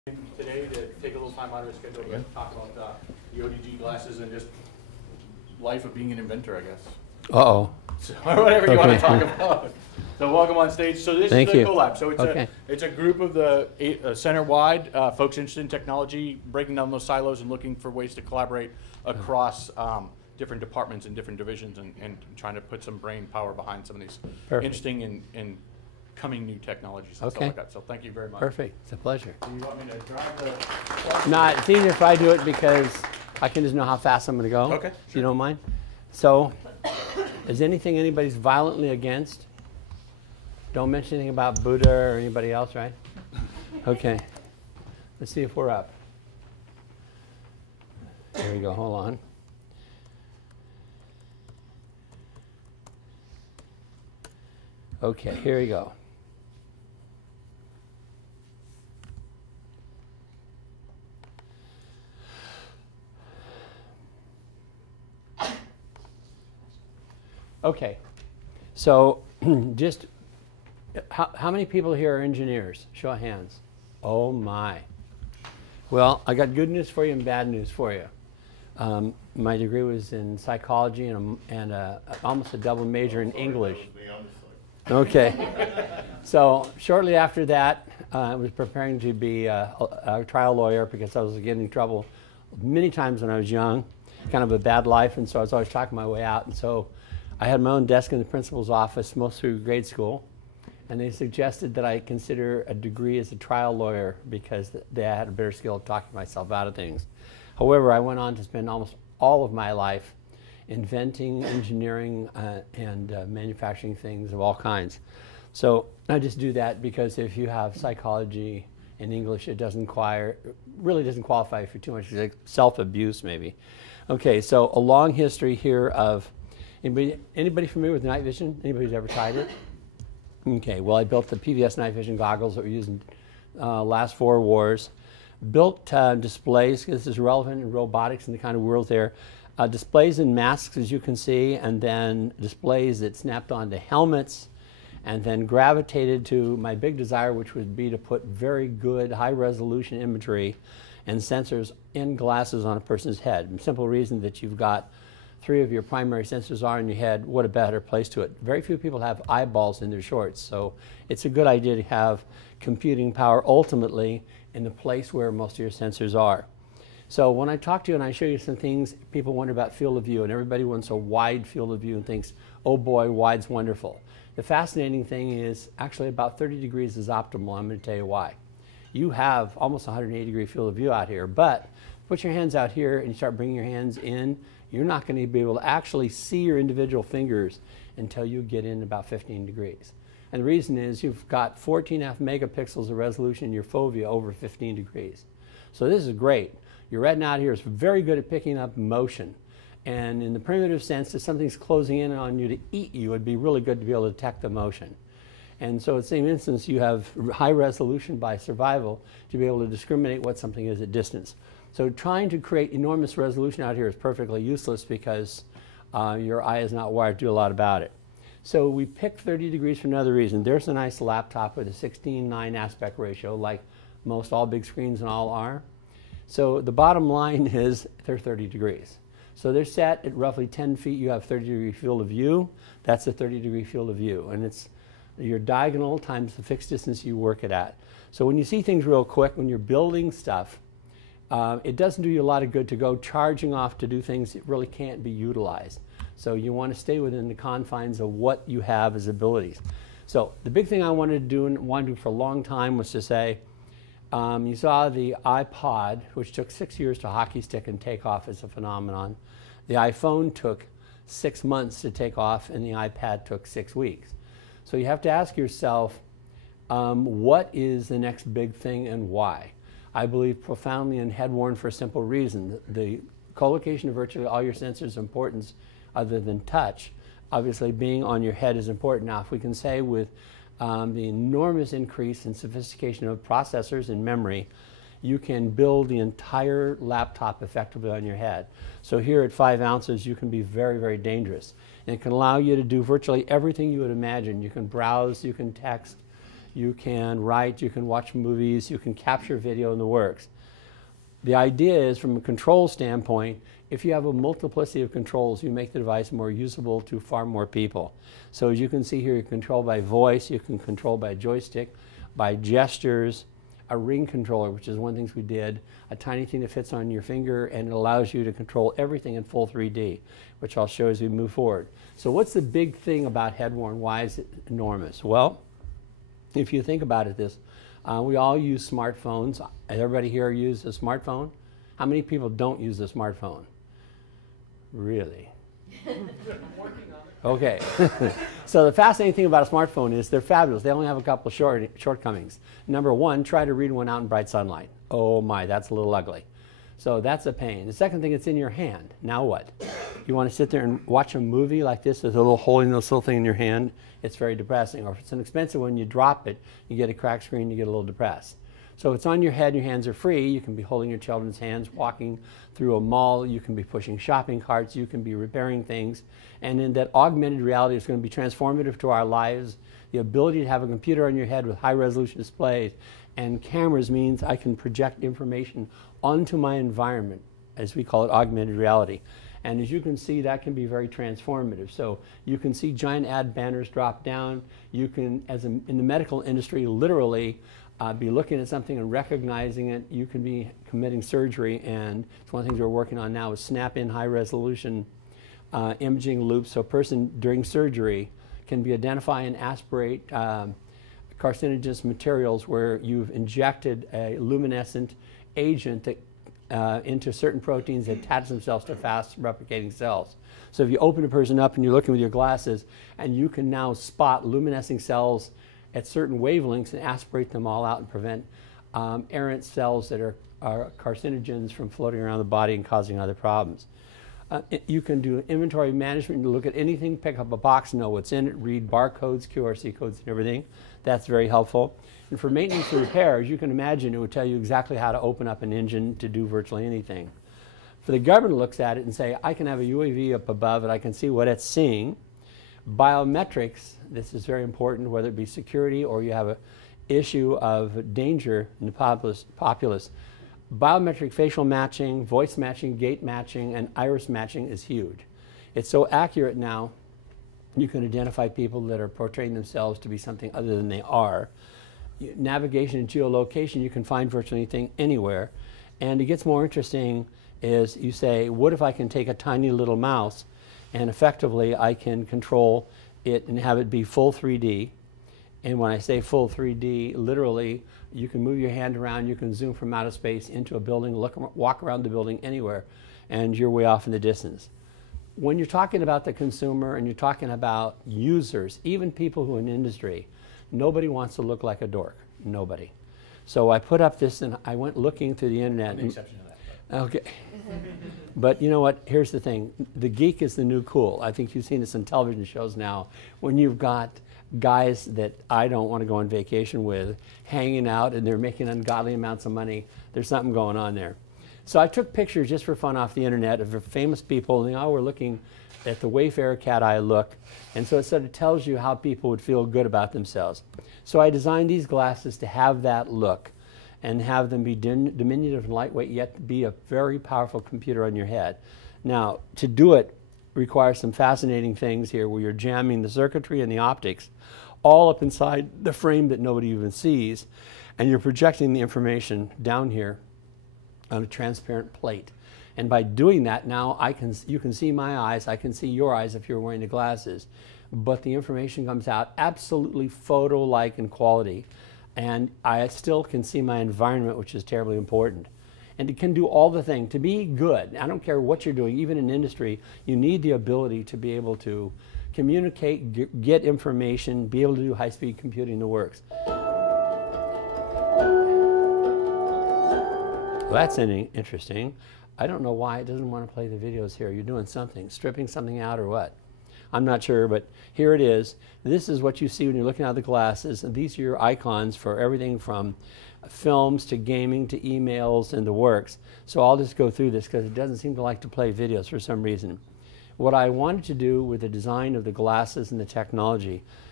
Today to take a little time out of our schedule to talk about the ODG glasses and just life of being an inventor, I guess. Uh-oh. So, or whatever you want to talk about. So welcome on stage. So this is the Colab. So it's a group of the center-wide folks interested in technology, breaking down those silos and looking for ways to collaborate across different departments and different divisions and trying to put some brain power behind some of these interesting and coming new technologies and stuff like that. So thank you very much. Perfect. It's a pleasure. Do you want me to drive the... No, it's easier if I do it because I can just know how fast I'm going to go. Okay. If you don't mind. So, is anybody's violently against? Don't mention anything about Buddha or anybody else, right? Okay. Let's see if we're up. There we go. Hold on. Okay, here we go. Okay, so just how many people here are engineers? Show of hands. Oh my. Well, I got good news for you and bad news for you. My degree was in psychology and almost a double major in English. Okay, so shortly after that, I was preparing to be a trial lawyer because I was getting in trouble many times when I was young, kind of a bad life, and so I was always talking my way out, and so I had my own desk in the principal's office most through grade school, and they suggested that I consider a degree as a trial lawyer because they had a better skill of talking myself out of things. However, I went on to spend almost all of my life inventing, engineering, and manufacturing things of all kinds. So I just do that because if you have psychology in English, it really doesn't qualify for too much like self-abuse maybe. Okay, so a long history here of Anybody familiar with night vision? Anybody who's ever tried it? Okay, well I built the PVS night vision goggles that were used in last 4 wars. Built displays, this is relevant in robotics and the kind of world there. Displays and masks, as you can see, and then displays that snapped onto helmets, and then gravitated to my big desire, which would be to put very good high-resolution imagery and sensors in glasses on a person's head. The simple reason that you've got 3 of your primary sensors are in your head, what a better place to it. Very few people have eyeballs in their shorts, so it's a good idea to have computing power ultimately in the place where most of your sensors are. So when I talk to you and I show you some things, people wonder about field of view, and everybody wants a wide field of view and thinks, oh boy, wide's wonderful. The fascinating thing is actually about 30 degrees is optimal. I'm going to tell you why. You have almost 180-degree field of view out here, but put your hands out here and you start bringing your hands in, you're not going to be able to actually see your individual fingers until you get in about 15 degrees. And the reason is you've got 14.5 megapixels of resolution in your fovea over 15 degrees. So this is great. Your retina out here is very good at picking up motion. And in the primitive sense, if something's closing in on you to eat you, it'd be really good to be able to detect the motion. And so in the same instance, you have high resolution by survival to be able to discriminate what something is at distance. So trying to create enormous resolution out here is perfectly useless because your eye is not wired to do a lot about it. So we picked 30 degrees for another reason. There's a nice laptop with a 16:9 aspect ratio, like most all big screens and all are. So the bottom line is they're 30 degrees. So they're set at roughly 10 feet. You have 30-degree field of view. That's a 30-degree field of view. And it's your diagonal times the fixed distance you work it at. So when you see things real quick, when you're building stuff, it doesn't do you a lot of good to go charging off to do things that really can't be utilized. So you want to stay within the confines of what you have as abilities. So the big thing I wanted to do and wanted to do for a long time was to say, you saw the iPod, which took 6 years to hockey stick and take off as a phenomenon. The iPhone took 6 months to take off, and the iPad took 6 weeks. So you have to ask yourself, what is the next big thing and why? I believe profoundly in head-worn for a simple reason. The co-location of virtually all your sensors' importance other than touch, obviously being on your head is important. Now, if we can say with the enormous increase in sophistication of processors and memory, you can build the entire laptop effectively on your head. So here at 5 ounces, you can be very, very dangerous. And it can allow you to do virtually everything you would imagine. You can browse, you can text, you can write, you can watch movies, you can capture video in the works. The idea is, from a control standpoint, if you have a multiplicity of controls, you make the device more usable to far more people. So as you can see here, you control by voice, you can control by joystick, by gestures, a ring controller, which is one of the things we did, a tiny thing that fits on your finger, and it allows you to control everything in full 3D, which I'll show as we move forward. So what's the big thing about head-worn? Why is it enormous? Well, if you think about it, we all use smartphones. Everybody here use a smartphone? How many people don't use a smartphone? Really? Okay. So the fascinating thing about a smartphone is they're fabulous. They only have a couple of shortcomings. Number one, try to read one out in bright sunlight. Oh my, that's a little ugly. So that's a pain. The second thing, it's in your hand. Now what? You want to sit there and watch a movie like this with a little holding this little thing in your hand? It's very depressing. Or if it's an expensive one, you drop it, you get a cracked screen, you get a little depressed. So it's on your head, your hands are free. You can be holding your children's hands, walking through a mall, you can be pushing shopping carts, you can be repairing things. And then that augmented reality is going to be transformative to our lives. The ability to have a computer on your head with high resolution displays and cameras means I can project information onto my environment, as we call it, augmented reality. And as you can see, that can be very transformative. So you can see giant ad banners drop down. You can, in the medical industry, literally be looking at something and recognizing it. You can be committing surgery, and it's one of the things we're working on now is snap-in high-resolution imaging loops. So a person during surgery can be identify and aspirate carcinogenous materials where you've injected a luminescent agent that, into certain proteins that attach themselves to fast replicating cells. So if you open a person up and you're looking with your glasses, and you can now spot luminescing cells at certain wavelengths and aspirate them all out and prevent errant cells that are carcinogens from floating around the body and causing other problems. You can do inventory management. You look at anything, pick up a box, know what's in it, read barcodes, QRC codes, and everything. That's very helpful. And for maintenance and repair, as you can imagine, it would tell you exactly how to open up an engine to do virtually anything. For the government looks at it and say, I can have a UAV up above and I can see what it's seeing. Biometrics, this is very important, whether it be security or you have an issue of danger in the populace. Biometric facial matching, voice matching, gait matching, and iris matching is huge. It's so accurate now, you can identify people that are portraying themselves to be something other than they are. Navigation and geolocation, you can find virtually anything anywhere. And it gets more interesting is you say, what if I can take a tiny little mouse and effectively I can control it and have it be full 3D. And when I say full 3D, literally, you can move your hand around, you can zoom from outer space into a building, walk around the building anywhere, and you're way off in the distance. When you're talking about the consumer and you're talking about users, even people who are in industry, nobody wants to look like a dork. Nobody. So I put up this and I went looking through the internet. An exception to that. Okay. But you know what? Here's the thing. The geek is the new cool. I think you've seen this in television shows now. When you've got guys that I don't want to go on vacation with hanging out and they're making ungodly amounts of money, there's something going on there. So I took pictures just for fun off the internet of famous people, and they all were looking at the Wayfarer cat eye look. And so it sort of tells you how people would feel good about themselves. So I designed these glasses to have that look and have them be diminutive and lightweight, yet be a very powerful computer on your head. Now, to do it requires some fascinating things here where you're jamming the circuitry and the optics all up inside the frame that nobody even sees, and you're projecting the information down here on a transparent plate. And by doing that, now you can see my eyes, I can see your eyes if you're wearing the glasses, but the information comes out absolutely photo-like in quality, and I still can see my environment, which is terribly important. And it can do all the things. To be good, I don't care what you're doing, even in industry, you need the ability to be able to communicate, get information, be able to do high-speed computing that works. Well, that's interesting. I don't know why it doesn't want to play the videos here. You're doing something, stripping something out or what? I'm not sure, but here it is. This is what you see when you're looking at the glasses, and these are your icons for everything from films to gaming to emails and the works. So I'll just go through this because it doesn't seem to like to play videos for some reason. What I wanted to do with the design of the glasses and the technology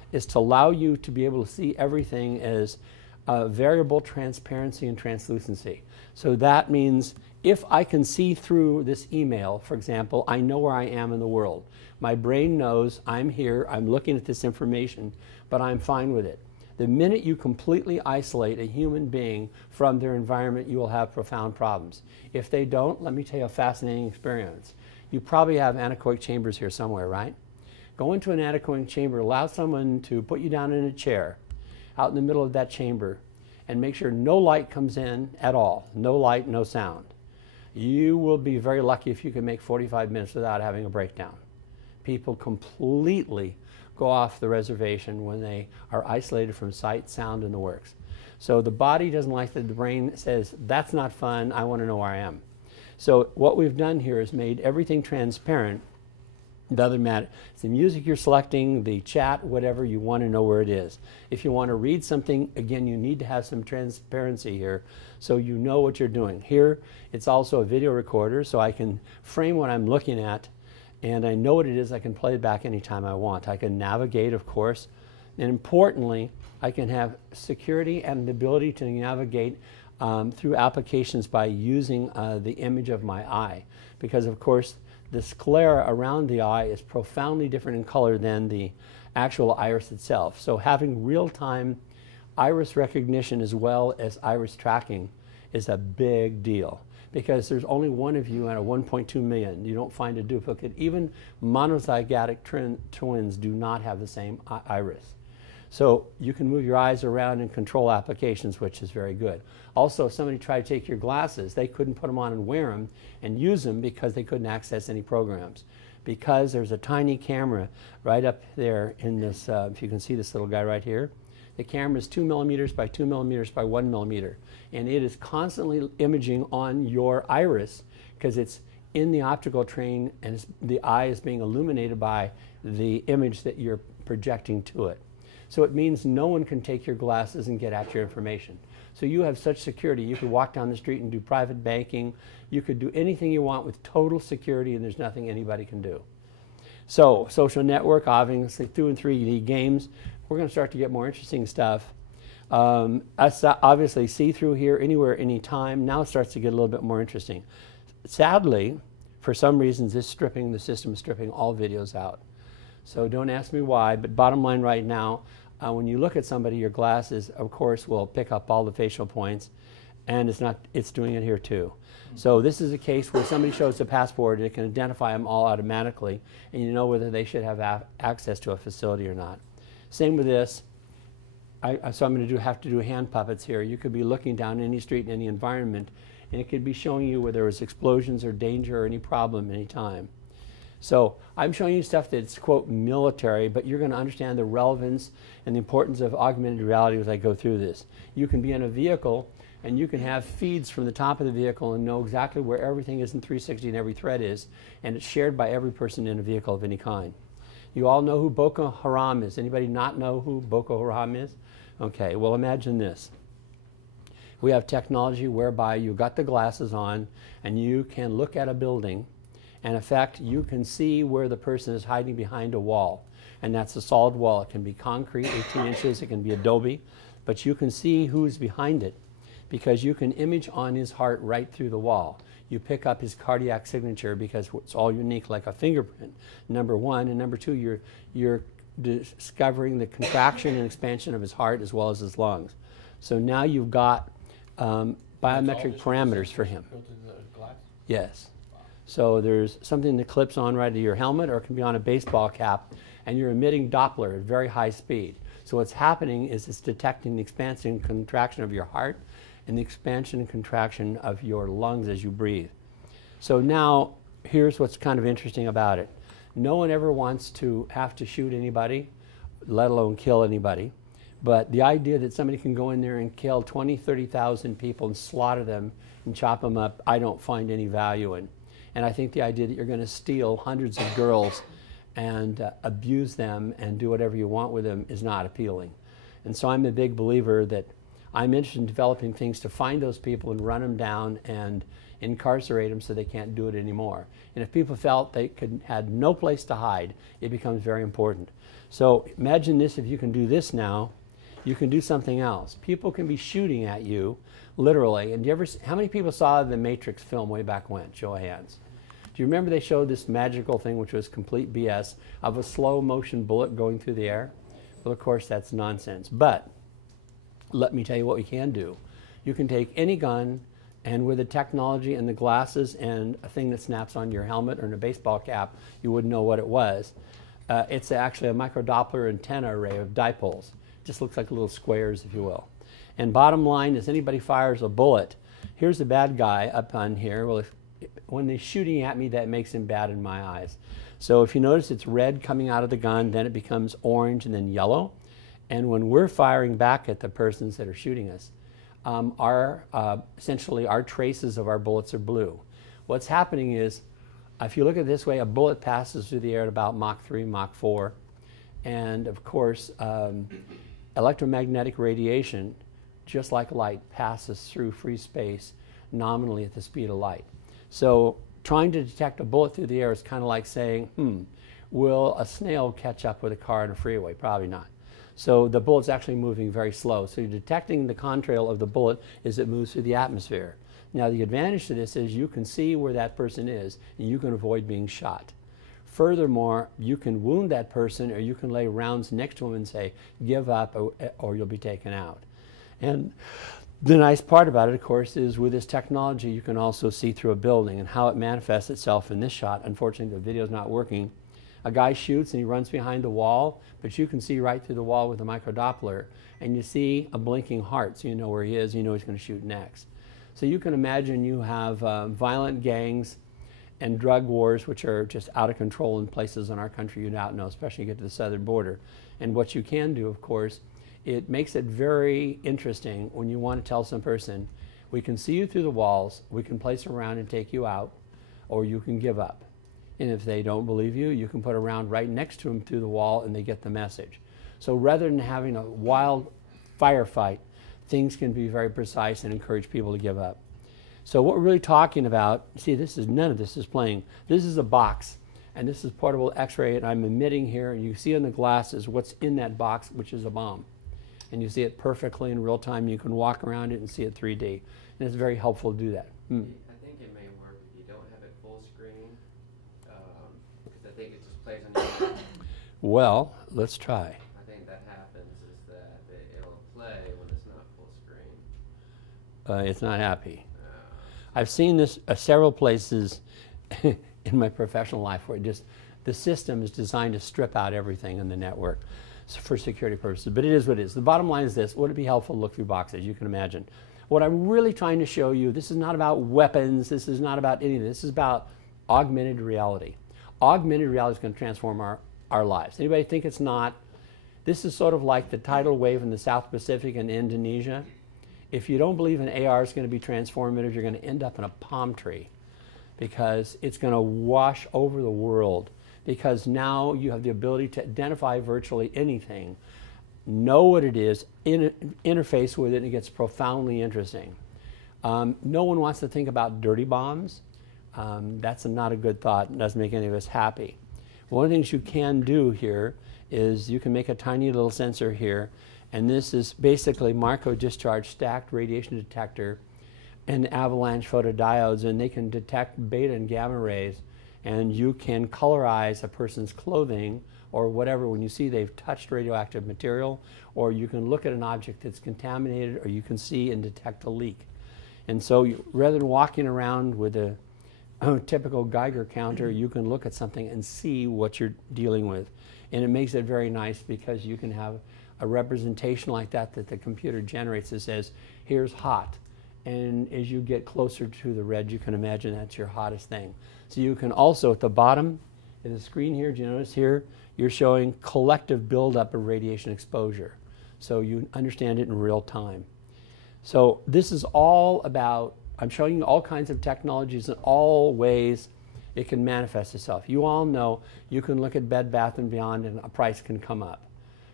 is to allow you to be able to see everything as variable transparency and translucency. So that means if I can see through this email, for example, I know where I am in the world. My brain knows I'm here, I'm looking at this information, but I'm fine with it. The minute you completely isolate a human being from their environment, you will have profound problems. If they don't, let me tell you a fascinating experience. You probably have anechoic chambers here somewhere, right? Go into an anechoic chamber, allow someone to put you down in a chair out in the middle of that chamber, and make sure no light comes in at all. No light, no sound. You will be very lucky if you can make 45 minutes without having a breakdown. People completely go off the reservation when they are isolated from sight, sound, and the works. So the body doesn't like that. The brain says, that's not fun, I want to know where I am. So what we've done here is made everything transparent. It doesn't matter. It's the music you're selecting, the chat, whatever, you want to know where it is. If you want to read something, again, you need to have some transparency here so you know what you're doing. Here, it's also a video recorder, so I can frame what I'm looking at, and I know what it is. I can play it back anytime I want. I can navigate, of course, and importantly, I can have security and the ability to navigate through applications by using the image of my eye, because, of course, the sclera around the eye is profoundly different in color than the actual iris itself. So having real-time iris recognition as well as iris tracking is a big deal, because there's only one of you out of 1.2 million. You don't find a duplicate. Even monozygotic twins do not have the same iris. So you can move your eyes around and control applications, which is very good. Also, if somebody tried to take your glasses, they couldn't put them on and wear them and use them because they couldn't access any programs. Because there's a tiny camera right up there in this, if you can see this little guy right here, the camera is 2 millimeters by 2 millimeters by 1 millimeter. And it is constantly imaging on your iris because it's in the optical train and the eye is being illuminated by the image that you're projecting to it. So it means no one can take your glasses and get at your information. So you have such security. You could walk down the street and do private banking. You could do anything you want with total security, and there's nothing anybody can do. So social network, obviously 2 and 3D games. We're going to start to get more interesting stuff. Obviously see through here anywhere, anytime. Now it starts to get a little bit more interesting. Sadly, for some reasons, the system is stripping all videos out. So don't ask me why, but bottom line right now, when you look at somebody, your glasses, of course, will pick up all the facial points, and it's doing it here too. So this is a case where somebody shows a passport and it can identify them all automatically, and you know whether they should have access to a facility or not. Same with this. So I'm going to have to do hand puppets here. You could be looking down any street in any environment, and it could be showing you where there was explosions or danger or any problem anytime. So I'm showing you stuff that's, quote, military, but you're going to understand the relevance and the importance of augmented reality as I go through this. You can be in a vehicle and you can have feeds from the top of the vehicle and know exactly where everything is in 360 and every thread is, and it's shared by every person in a vehicle of any kind. You all know who Boko Haram is. Anybody not know who Boko Haram is? Okay, well imagine this. We have technology whereby you've got the glasses on and you can look at a building, and in fact you can see where the person is hiding behind a wall, and that's a solid wall. It can be concrete, 18 inches, it can be adobe, but you can see who's behind it because you can image on his heart right through the wall. You pick up his cardiac signature because it's all unique like a fingerprint, number one, and number two, you're discovering the contraction and expansion of his heart as well as his lungs. So now you've got biometric parameters for him. Built into the glass? Yes. So there's something that clips on right to your helmet, or it can be on a baseball cap, and you're emitting Doppler at very high speed. So what's happening is it's detecting the expansion and contraction of your heart and the expansion and contraction of your lungs as you breathe. So now here's what's kind of interesting about it. No one ever wants to have to shoot anybody, let alone kill anybody. But the idea that somebody can go in there and kill 20, 30,000 people and slaughter them and chop them up, I don't find any value in. And I think the idea that you're going to steal hundreds of girls and abuse them and do whatever you want with them is not appealing. And so I'm a big believer that I'm interested in developing things to find those people and run them down and incarcerate them so they can't do it anymore. And if people felt they had no place to hide, it becomes very important. So imagine this, if you can do this now, you can do something else. People can be shooting at you, literally. And how many people saw the Matrix film way back when? Show of hands. Do you remember they showed this magical thing, which was complete BS, of a slow motion bullet going through the air? Well, of course, that's nonsense. But let me tell you what we can do. You can take any gun, and with the technology and the glasses and a thing that snaps on your helmet or in a baseball cap, you wouldn't know what it was. It's actually a microdoppler antenna array of dipoles. It just looks like little squares, if you will. And bottom line is, anybody fires a bullet, here's the bad guy up on here. Well, when they're shooting at me, that makes him bad in my eyes. So if you notice, it's red coming out of the gun, then it becomes orange and then yellow. And when we're firing back at the persons that are shooting us, essentially our traces of our bullets are blue. What's happening is, if you look at it this way, a bullet passes through the air at about Mach 3, Mach 4. And of course, electromagnetic radiation, just like light, passes through free space nominally at the speed of light. So trying to detect a bullet through the air is kind of like saying, will a snail catch up with a car on a freeway? Probably not. So the bullet's actually moving very slow. So you're detecting the contrail of the bullet as it moves through the atmosphere. Now the advantage to this is you can see where that person is and you can avoid being shot. Furthermore, you can wound that person, or you can lay rounds next to him and say, give up or you'll be taken out. And the nice part about it, of course, is with this technology you can also see through a building, and how it manifests itself in this shot. Unfortunately, the video's not working. A guy shoots and he runs behind the wall, but you can see right through the wall with a microdoppler, and you see a blinking heart, so you know where he is, you know he's going to shoot next. So you can imagine you have violent gangs and drug wars which are just out of control in places in our country you don't know, especially when you get to the southern border. And what you can do, of course, it makes it very interesting when you want to tell some person, we can see you through the walls, we can place a round and take you out, or you can give up. And if they don't believe you, you can put a round right next to them through the wall and they get the message. So rather than having a wild firefight, things can be very precise and encourage people to give up. So what we're really talking about, see, none of this is playing. This is a box, and this is portable X-ray, and I'm emitting here, and you see on the glasses what's in that box, which is a bomb. And you see it perfectly in real time. You can walk around it and see it 3D. And it's very helpful to do that. I think it may work if you don't have it full screen, because I think it just plays on your Well, let's try. I think that happens is that it'll play when it's not full screen. It's not happy. I've seen this several places in my professional life where the system is designed to strip out everything in the network for security purposes, but it is what it is. The bottom line is this: would it be helpful to look through boxes? You can imagine. What I'm really trying to show you, this is not about weapons, this is not about anything, this is about augmented reality. Augmented reality is going to transform our lives. Anybody think it's not? This is sort of like the tidal wave in the South Pacific and Indonesia. If you don't believe an AR is going to be transformative, you're going to end up in a palm tree, because it's going to wash over the world. Because now you have the ability to identify virtually anything, know what it is, interface with it, and it gets profoundly interesting. No one wants to think about dirty bombs. That's not a good thought. It doesn't make any of us happy. One of the things you can do here is you can make a tiny little sensor here, and this is basically Marco discharge stacked radiation detector and avalanche photodiodes, and they can detect beta and gamma rays. And you can colorize a person's clothing or whatever when you see they've touched radioactive material, or you can look at an object that's contaminated, or you can see and detect a leak. And so rather than walking around with a typical Geiger counter, you can look at something and see what you're dealing with. And it makes it very nice because you can have a representation like that the computer generates that says, here's hot. And as you get closer to the red, you can imagine that's your hottest thing. So you can also, at the bottom of the screen here, do you notice here, you're showing collective buildup of radiation exposure. So you understand it in real time. So this is all about, I'm showing you all kinds of technologies in all ways it can manifest itself. You all know you can look at Bed Bath & Beyond and a price can come up.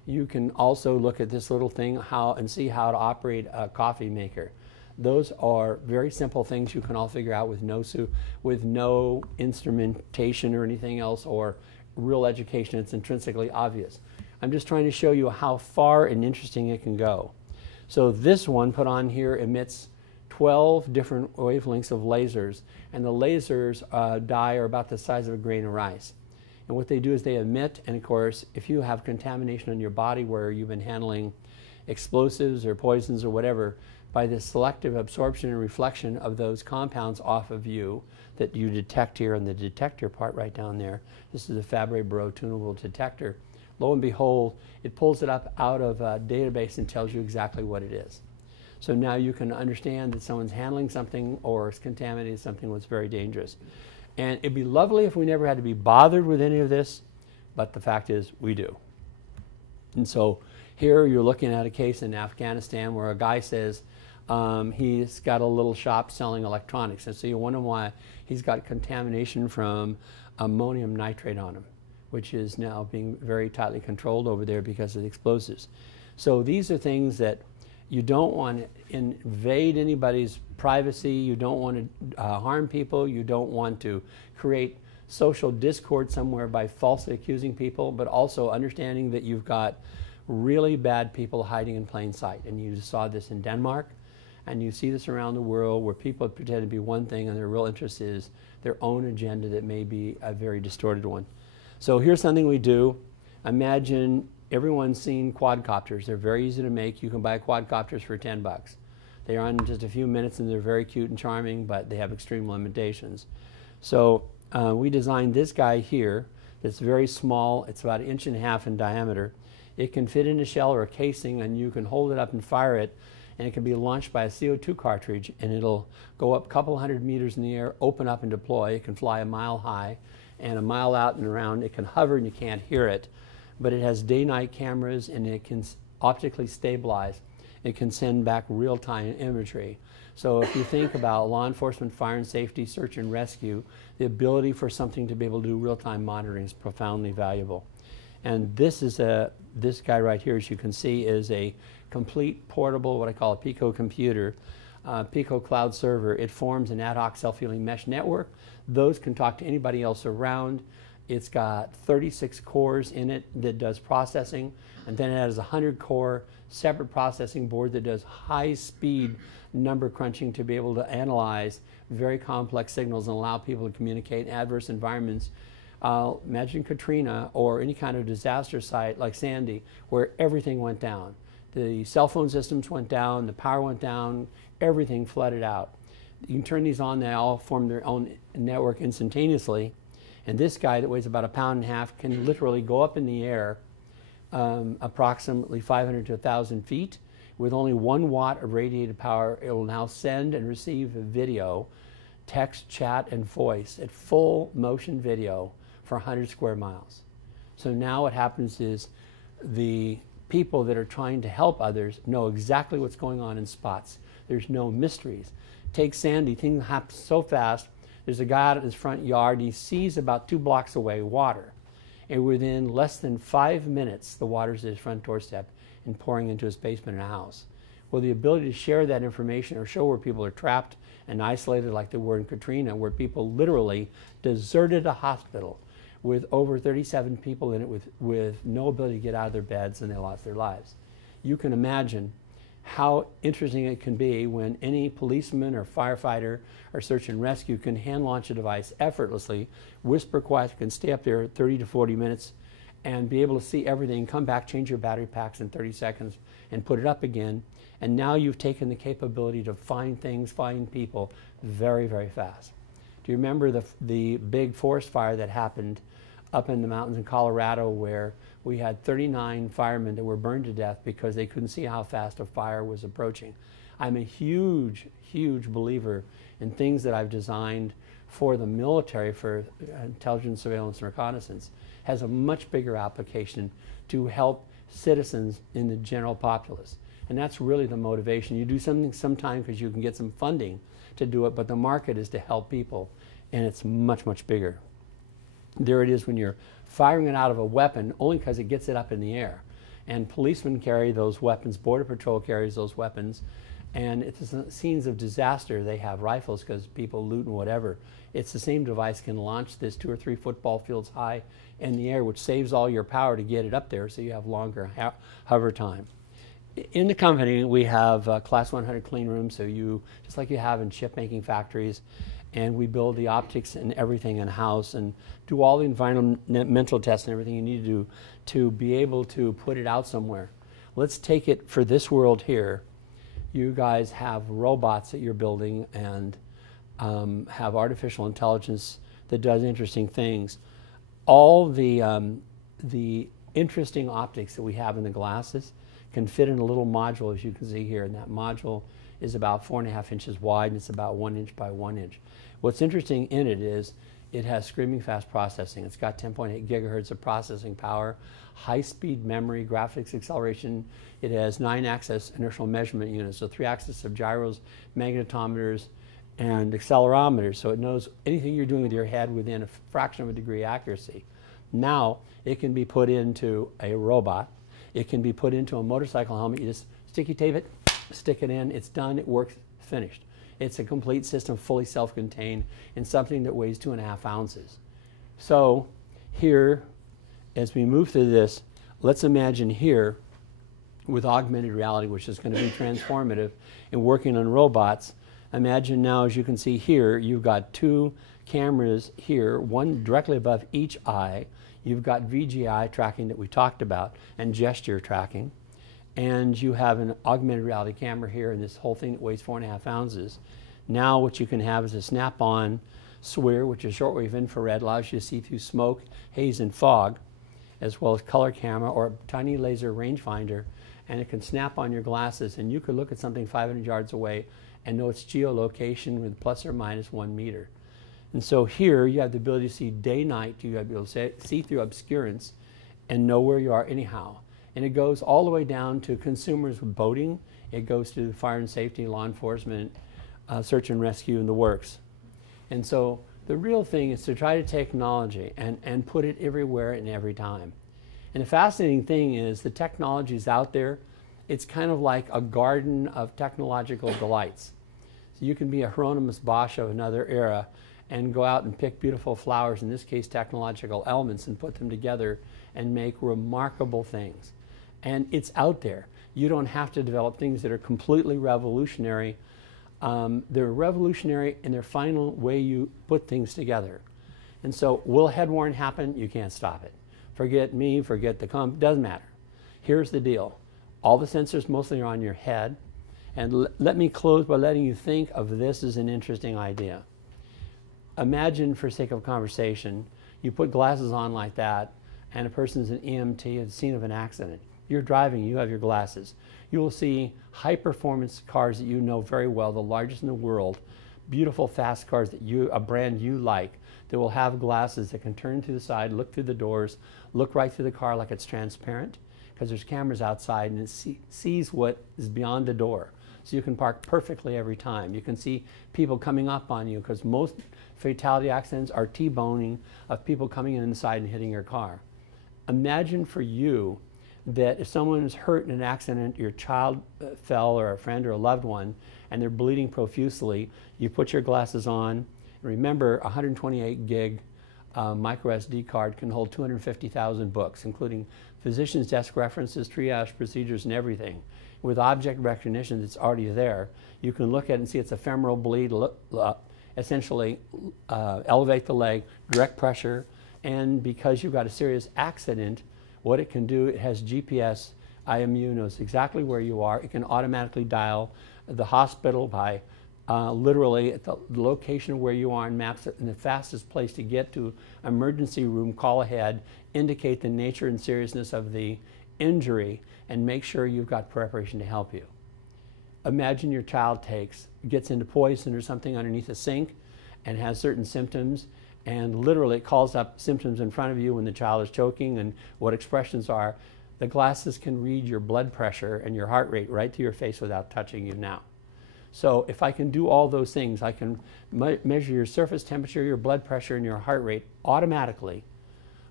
You can also look at this little thing and see how to operate a coffee maker. Those are very simple things you can all figure out with no instrumentation or anything else or real education. It's intrinsically obvious. I'm just trying to show you how far and interesting it can go. So this one put on here emits 12 different wavelengths of lasers, and the lasers are about the size of a grain of rice. And what they do is they emit, and of course, if you have contamination in your body where you've been handling explosives or poisons or whatever, by the selective absorption and reflection of those compounds off of you that you detect here in the detector part right down there. This is the Fabry-Barreau tunable detector. Lo and behold, it pulls it up out of a database and tells you exactly what it is. So now you can understand that someone's handling something or is contaminating something that's very dangerous. And it'd be lovely if we never had to be bothered with any of this, but the fact is we do. And so here you're looking at a case in Afghanistan where a guy says he's got a little shop selling electronics. And so you wonder why he's got contamination from ammonium nitrate on him, which is now being very tightly controlled over there because of the explosives. So these are things that you don't want to invade anybody's privacy, you don't want to harm people, you don't want to create social discord somewhere by falsely accusing people, but also understanding that you've got really bad people hiding in plain sight. And you saw this in Denmark, and you see this around the world where people pretend to be one thing and their real interest is their own agenda that may be a very distorted one. So here's something we do. Imagine everyone's seen quadcopters. They're very easy to make. You can buy quadcopters for 10 bucks. They are in just a few minutes and they're very cute and charming, but they have extreme limitations. So we designed this guy here that's very small. It's about 1.5 inches in diameter. It can fit in a shell or a casing, and you can hold it up and fire it, and it can be launched by a CO2 cartridge, and it'll go up a couple hundred meters in the air, open up and deploy. It can fly a mile high and a mile out and around. It can hover and you can't hear it, but it has day-night cameras and it can optically stabilize. It can send back real-time imagery. So if you think about law enforcement, fire and safety, search and rescue, the ability for something to be able to do real-time monitoring is profoundly valuable. And this is this guy right here, as you can see, is a complete portable, what I call a Pico computer, Pico cloud server. It forms an ad hoc self-healing mesh network. Those can talk to anybody else around. It's got 36 cores in it that does processing, and then it has a 100-core separate processing board that does high-speed number crunching to be able to analyze very complex signals and allow people to communicate in adverse environments. Imagine Katrina or any kind of disaster site like Sandy where everything went down. The cell phone systems went down, the power went down, everything flooded out. You can turn these on, they all form their own network instantaneously. And this guy that weighs about 1.5 pounds can literally go up in the air approximately 500 to 1,000 feet. With only 1 watt of radiated power, it will now send and receive video, text, chat, and voice at full motion video for 100 square miles. So now what happens is the people that are trying to help others know exactly what's going on in spots. There's no mysteries. Take Sandy, things happen so fast. There's a guy out in his front yard, he sees about 2 blocks away water. And within less than 5 minutes, the water's at his front doorstep and pouring into his basement in a house. Well, the ability to share that information or show where people are trapped and isolated like they were in Katrina, where people literally deserted a hospital with over 37 people in it with no ability to get out of their beds, and they lost their lives. You can imagine how interesting it can be when any policeman or firefighter or search and rescue can hand launch a device effortlessly, whisper quiet, can stay up there 30 to 40 minutes and be able to see everything, come back, change your battery packs in 30 seconds and put it up again. And now you've taken the capability to find things, find people very, very fast. Do you remember the big forest fire that happened up in the mountains in Colorado where we had 39 firemen that were burned to death because they couldn't see how fast a fire was approaching? I'm a huge, huge believer in things that I've designed for the military, for intelligence, surveillance, and reconnaissance, has a much bigger application to help citizens in the general populace. And that's really the motivation. You do something sometime because you can get some funding to do it, but the market is to help people, and it's much, much bigger. There it is when you're firing it out of a weapon only because it gets it up in the air. And policemen carry those weapons, Border Patrol carries those weapons, and it's scenes of disaster. They have rifles because people loot and whatever. It's the same device can launch this 2 or 3 football fields high in the air, which saves all your power to get it up there so you have longer hover time. In the company, we have Class 100 clean rooms, so you, just like you have in chip making factories, and we build the optics and everything in-house and do all the environmental tests and everything you need to do to be able to put it out somewhere. Let's take it for this world here. You guys have robots that you're building and have artificial intelligence that does interesting things. All the interesting optics that we have in the glasses can fit in a little module, as you can see here, and that module is about 4.5 inches wide and it's about 1 inch by 1 inch. What's interesting in it is it has screaming fast processing. It's got 10.8 gigahertz of processing power, high-speed memory, graphics acceleration. It has 9-axis inertial measurement units, so 3 axes of gyros, magnetometers, and accelerometers, so it knows anything you're doing with your head within a fraction of a degree accuracy. Now, it can be put into a robot. It can be put into a motorcycle helmet. You just sticky tape it, stick it in, it's done, it works, finished. It's a complete system, fully self-contained, and something that weighs 2.5 ounces. So here, as we move through this, let's imagine here with augmented reality, which is going to be transformative and working on robots. Imagine now, as you can see here, you've got 2 cameras here, one directly above each eye. You've got VGI tracking that we talked about and gesture tracking. And you have an augmented reality camera here and this whole thing that weighs 4.5 ounces. Now what you can have is a snap-on SWIR, which is shortwave infrared, allows you to see through smoke, haze, and fog, as well as color camera or a tiny laser rangefinder, and it can snap on your glasses and you could look at something 500 yards away and know its geolocation with plus or minus 1 meter. And so here you have the ability to see day, night, you have the ability to see through obscurance and know where you are anyhow. And it goes all the way down to consumers with boating. It goes to fire and safety, law enforcement, search and rescue, and the works. And so the real thing is to try to take technology and put it everywhere and every time. And the fascinating thing is the technology is out there. It's kind of like a garden of technological delights. So you can be a Hieronymus Bosch of another era and go out and pick beautiful flowers, in this case technological elements, and put them together and make remarkable things. And it's out there. You don't have to develop things that are completely revolutionary. They're revolutionary in their final way you put things together. And so will head worn happen? You can't stop it. Forget me, forget the doesn't matter. Here's the deal. All the sensors mostly are on your head. And let me close by letting you think of this as an interesting idea. Imagine, for sake of conversation, you put glasses on like that and a person's an EMT at the scene of an accident. You're driving, you have your glasses. You will see high-performance cars that you know very well, the largest in the world, beautiful, fast cars that a brand you like, that will have glasses that can turn to the side, look through the doors, look right through the car like it's transparent, because there's cameras outside and it sees what is beyond the door. So you can park perfectly every time. You can see people coming up on you, because most fatality accidents are T-boning of people coming in inside and hitting your car. Imagine for you that if someone is hurt in an accident, your child fell, or a friend or a loved one, and they're bleeding profusely, you put your glasses on. And remember, 128 gig micro SD card can hold 250,000 books, including physician's desk references, triage procedures, and everything. With object recognition that's already there, you can look at it and see it's a femoral bleed, essentially elevate the leg, direct pressure, and because you've got a serious accident, what it can do, it has GPS, IMU, knows exactly where you are. It can automatically dial the hospital by literally at the location where you are, and maps it in the fastest place to get to emergency room, call ahead, indicate the nature and seriousness of the injury, and make sure you've got preparation to help you. Imagine your child gets into poison or something underneath a sink and has certain symptoms, and literally it calls up symptoms in front of you when the child is choking and what expressions are. The glasses can read your blood pressure and your heart rate right to your face without touching you now. So if I can do all those things, I can measure your surface temperature, your blood pressure, and your heart rate automatically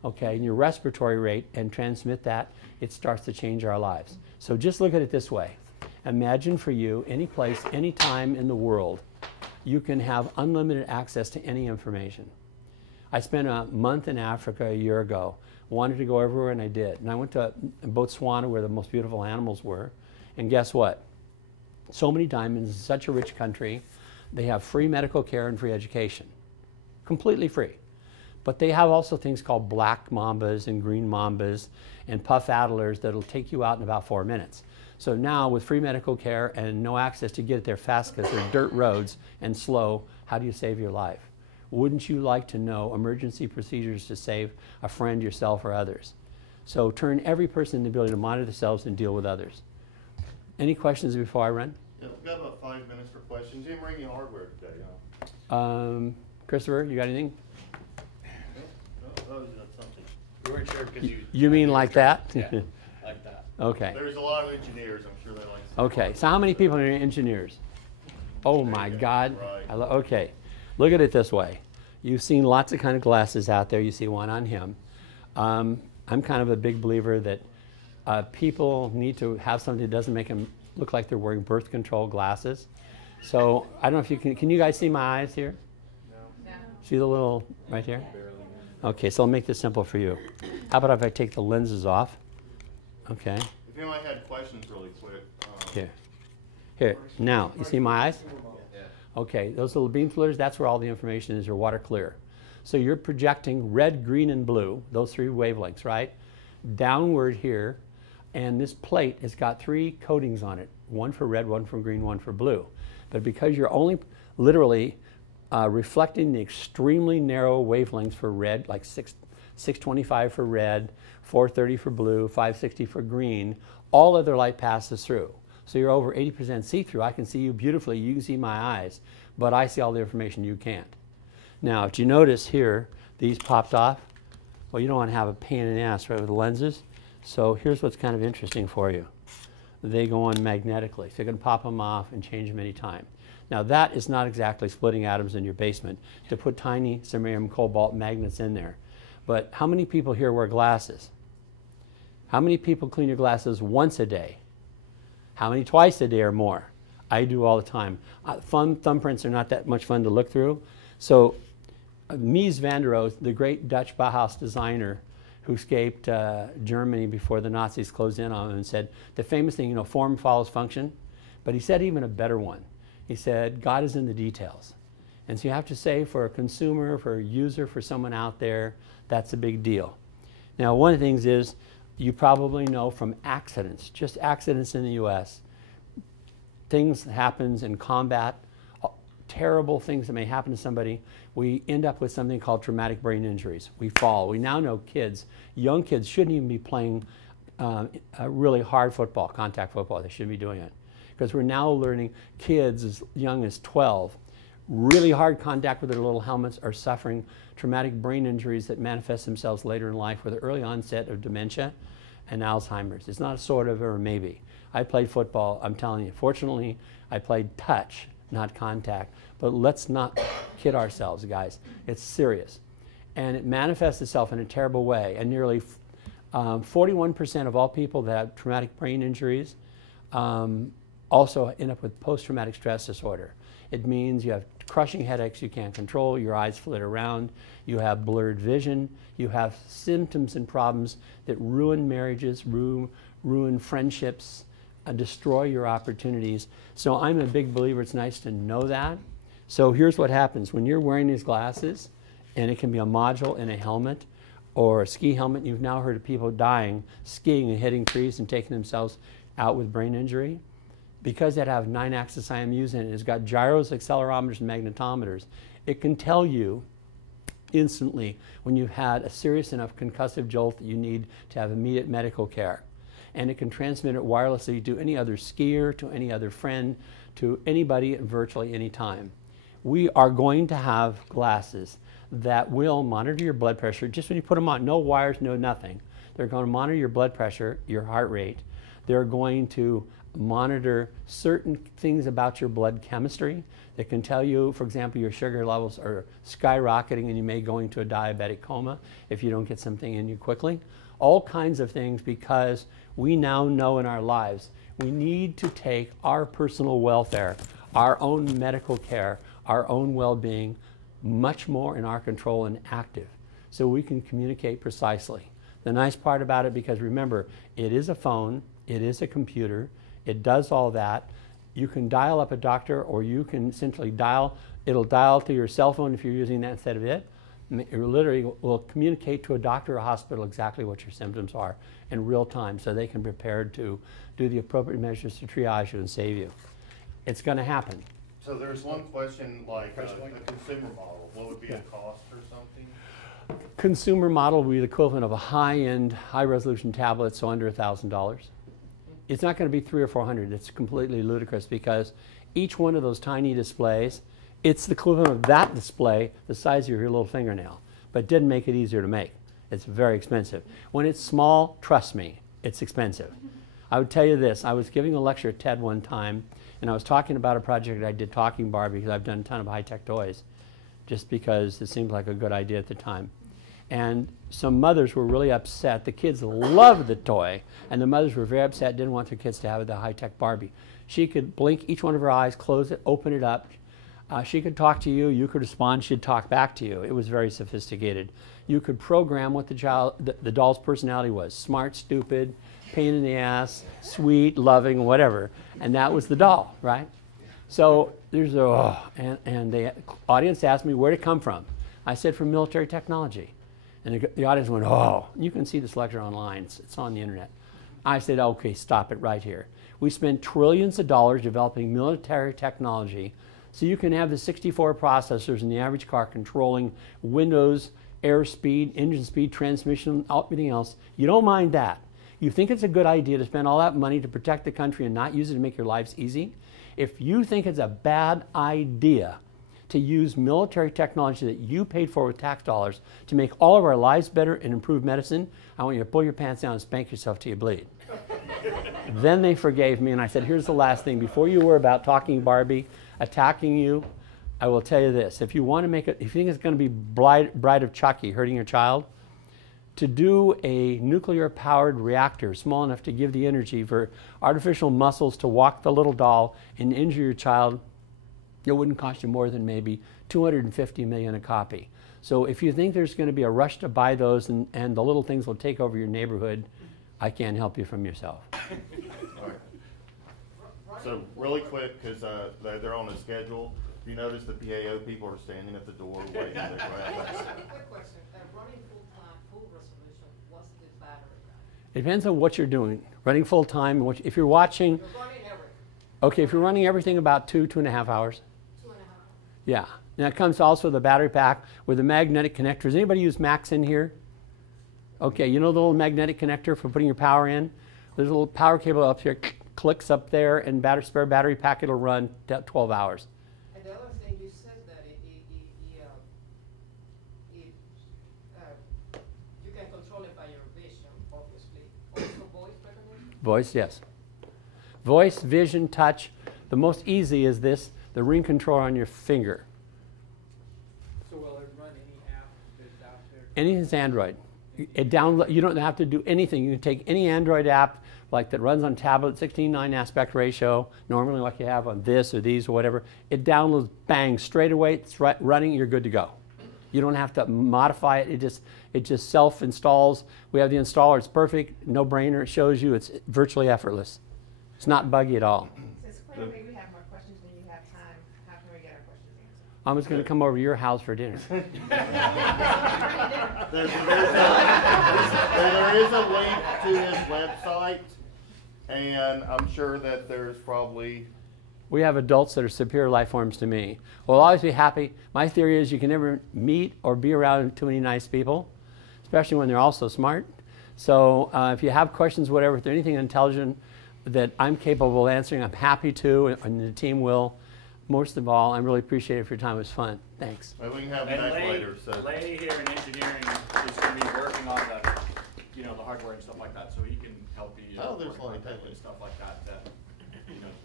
okay, and your respiratory rate and transmit that, it starts to change our lives. So just look at it this way. Imagine for you, any place, any time in the world, you can have unlimited access to any information. I spent a month in Africa a year ago, wanted to go everywhere, and I did. And I went to Botswana, where the most beautiful animals were, and guess what? So many diamonds, such a rich country, they have free medical care and free education, completely free. But they have also things called black mambas and green mambas and puff addlers that'll take you out in about 4 minutes. So now with free medical care and no access to get there fast because they're dirt roads and slow, how do you save your life? Wouldn't you like to know emergency procedures to save a friend, yourself, or others? So turn every person in the ability to monitor themselves and deal with others. Any questions before I run? Yeah, we've got about 5 minutes for questions. You didn't bring any hardware today, huh? Christopher, you got anything? No, something. We weren't sure because You mean like that? Yeah, like that. Okay. There's a lot of engineers, I'm sure they like. Okay, so how many people are engineers? Oh my God. Right. Okay, look at it this way. You've seen lots of kind of glasses out there. You see one on him. I'm kind of a big believer that people need to have something that doesn't make them look like they're wearing birth control glasses. So I don't know if you can you guys see my eyes here? No. See the little, right here? Okay, so I'll make this simple for you. How about if I take the lenses off? Okay. If anyone had questions really quick. Here, now, you see my eyes? Okay, those little beam splitters, that's where all the information is, your water clear. So you're projecting red, green, and blue, those 3 wavelengths, right? Downward here, and this plate has got 3 coatings on it, one for red, one for green, one for blue. But because you're only literally reflecting the extremely narrow wavelengths for red, like 625 for red, 430 for blue, 560 for green, all other light passes through. So you're over 80% see-through. I can see you beautifully, you can see my eyes, but I see all the information you can't. Now, if you notice here, these popped off. Well, you don't want to have a pain in the ass, right, with the lenses. So here's what's kind of interesting for you. They go on magnetically, so you can pop them off and change them anytime. Now, that is not exactly splitting atoms in your basement to put tiny samarium cobalt magnets in there. But how many people here wear glasses? How many people clean your glasses once a day? How many twice a day or more? I do all the time. Thumbprints are not that much fun to look through. So Mies van der Rohe, the great Dutch Bauhaus designer who escaped Germany before the Nazis closed in on him and said, the famous thing, you know, form follows function. But he said even a better one. He said, God is in the details. And so you have to say, for a consumer, for a user, for someone out there, that's a big deal. Now, one of the things is, you probably know from accidents, just accidents in the US, things that happens in combat, terrible things that may happen to somebody, we end up with something called traumatic brain injuries. We fall. We now know kids, young kids shouldn't even be playing really hard football, contact football. They shouldn't be doing it. Because we're now learning kids as young as 12, really hard contact with their little helmets are suffering traumatic brain injuries that manifest themselves later in life with the early onset of dementia and Alzheimer's. It's not a sort of or maybe. I played football, I'm telling you. Fortunately, I played touch, not contact. But let's not kid ourselves, guys. It's serious. And it manifests itself in a terrible way. And nearly 41% of all people that have traumatic brain injuries also end up with post-traumatic stress disorder. It means you have crushing headaches you can't control, your eyes flit around, you have blurred vision, you have symptoms and problems that ruin marriages, ruin friendships, destroy your opportunities. So I'm a big believer it's nice to know that. So here's what happens. When you're wearing these glasses, and it can be a module in a helmet or a ski helmet, you've now heard of people dying, skiing and hitting trees and taking themselves out with brain injury. Because it have 9-axis IMUs in it, it's got gyros, accelerometers, and magnetometers. It can tell you instantly when you've had a serious enough concussive jolt that you need to have immediate medical care. And it can transmit it wirelessly to any other skier, to any other friend, to anybody at virtually any time. We are going to have glasses that will monitor your blood pressure just when you put them on. No wires, no nothing. They're going to monitor your blood pressure, your heart rate. They're going to monitor certain things about your blood chemistry that can tell you, for example, your sugar levels are skyrocketing and you may go into a diabetic coma if you don't get something in you quickly. All kinds of things, because we now know in our lives we need to take our personal welfare, our own medical care, our own well-being much more in our control and active, so we can communicate precisely. The nice part about it, because remember, it is a phone, it is a computer, it does all that. You can dial up a doctor, or you can essentially dial, it'll dial to your cell phone if you're using that instead of it. It literally will communicate to a doctor or hospital exactly what your symptoms are in real time, so they can be prepared to do the appropriate measures to triage you and save you. It's going to happen. So there's one question, like the consumer model. What would be a cost or something? Consumer model would be the equivalent of a high-end, high-resolution tablet, so under $1,000. It's not going to be $300 or $400. It's completely ludicrous, because each one of those tiny displays, it's the equivalent of that display the size of your little fingernail, but didn't make it easier to make. It's very expensive. When it's small, trust me, it's expensive. I would tell you this. I was giving a lecture at TED one time, and I was talking about a project I did, Talking Barbie, because I've done a ton of high-tech toys, just because it seemed like a good idea at the time. And some mothers were really upset. The kids loved the toy, and the mothers were very upset, didn't want their kids to have the high-tech Barbie. She could blink each one of her eyes, close it, open it up. She could talk to you, you could respond, she'd talk back to you. It was very sophisticated. You could program what the doll's personality was: smart, stupid, pain in the ass, sweet, loving, whatever. And that was the doll, right? So there's a, and the audience asked me, where'd it come from? I said, from military technology. And the audience went, oh, you can see this lecture online, it's on the internet. I said, okay, stop it right here. We spend trillions of dollars developing military technology, so you can have the 64 processors in the average car controlling windows, airspeed, engine speed, transmission, everything else. You don't mind that. You think it's a good idea to spend all that money to protect the country and not use it to make your lives easy? If you think it's a bad idea to use military technology that you paid for with tax dollars to make all of our lives better and improve medicine, I want you to pull your pants down and spank yourself till you bleed. Then they forgave me, and I said, here's the last thing. Before you worry about Talking Barbie attacking you, I will tell you this. If you want to make it, if you think it's going to be Bride of Chucky, hurting your child, to do a nuclear-powered reactor small enough to give the energy for artificial muscles to walk the little doll and injure your child, it wouldn't cost you more than maybe $250 million a copy. So if you think there's going to be a rush to buy those and the little things will take over your neighborhood, I can't help you from yourself. All right. So really quick, because they're on a schedule. You notice the PAO people are standing at the door waiting to grab us. Quick question. Running full-time, full resolution, what's the battery life? It depends on what you're doing. Running full time, if you're watching, You're running everything. okay, if you're running everything about 2.5 hours. 2.5 hours. Yeah. Now it comes also with a battery pack with a magnetic connector. Does anybody use Macs in here? Okay, you know the little magnetic connector for putting your power in? There's a little power cable up here, clicks up there, and spare battery pack, it'll run 12 hours. And the other thing, you said that you can control it by your vision, obviously. Also voice recognition? Voice, yes. Voice, vision, touch. The most easy is this, the ring controller on your finger. So will it run any app that's out there? Anything's Android. You don't have to do anything. You can take any Android app like that runs on tablet, 16:9 aspect ratio, normally like you have on this or these or whatever. It downloads, bang, straight away, it's running, you're good to go. You don't have to modify it. It just self-installs. We have the installer, it's perfect, no brainer, it shows you, it's virtually effortless. It's not buggy at all. Since clearly we have more questions than you have time, how can we get our questions answered? I was going to come over to your house for dinner. There is a link to his website, and I'm sure that there's probably... We have adults that are superior life forms to me. We'll always be happy. My theory is you can never meet or be around too many nice people, especially when they're also smart. So if you have questions, whatever, if there's anything intelligent that I'm capable of answering, I'm happy to, and the team will. Most of all, I really appreciate it for your time. It was fun. Thanks. Well, we can have it And back Lay, later. So. Lay here in engineering is going to be working on the hardware and stuff like that, so he can help you. Oh, there's work on Lay, that and stuff like that.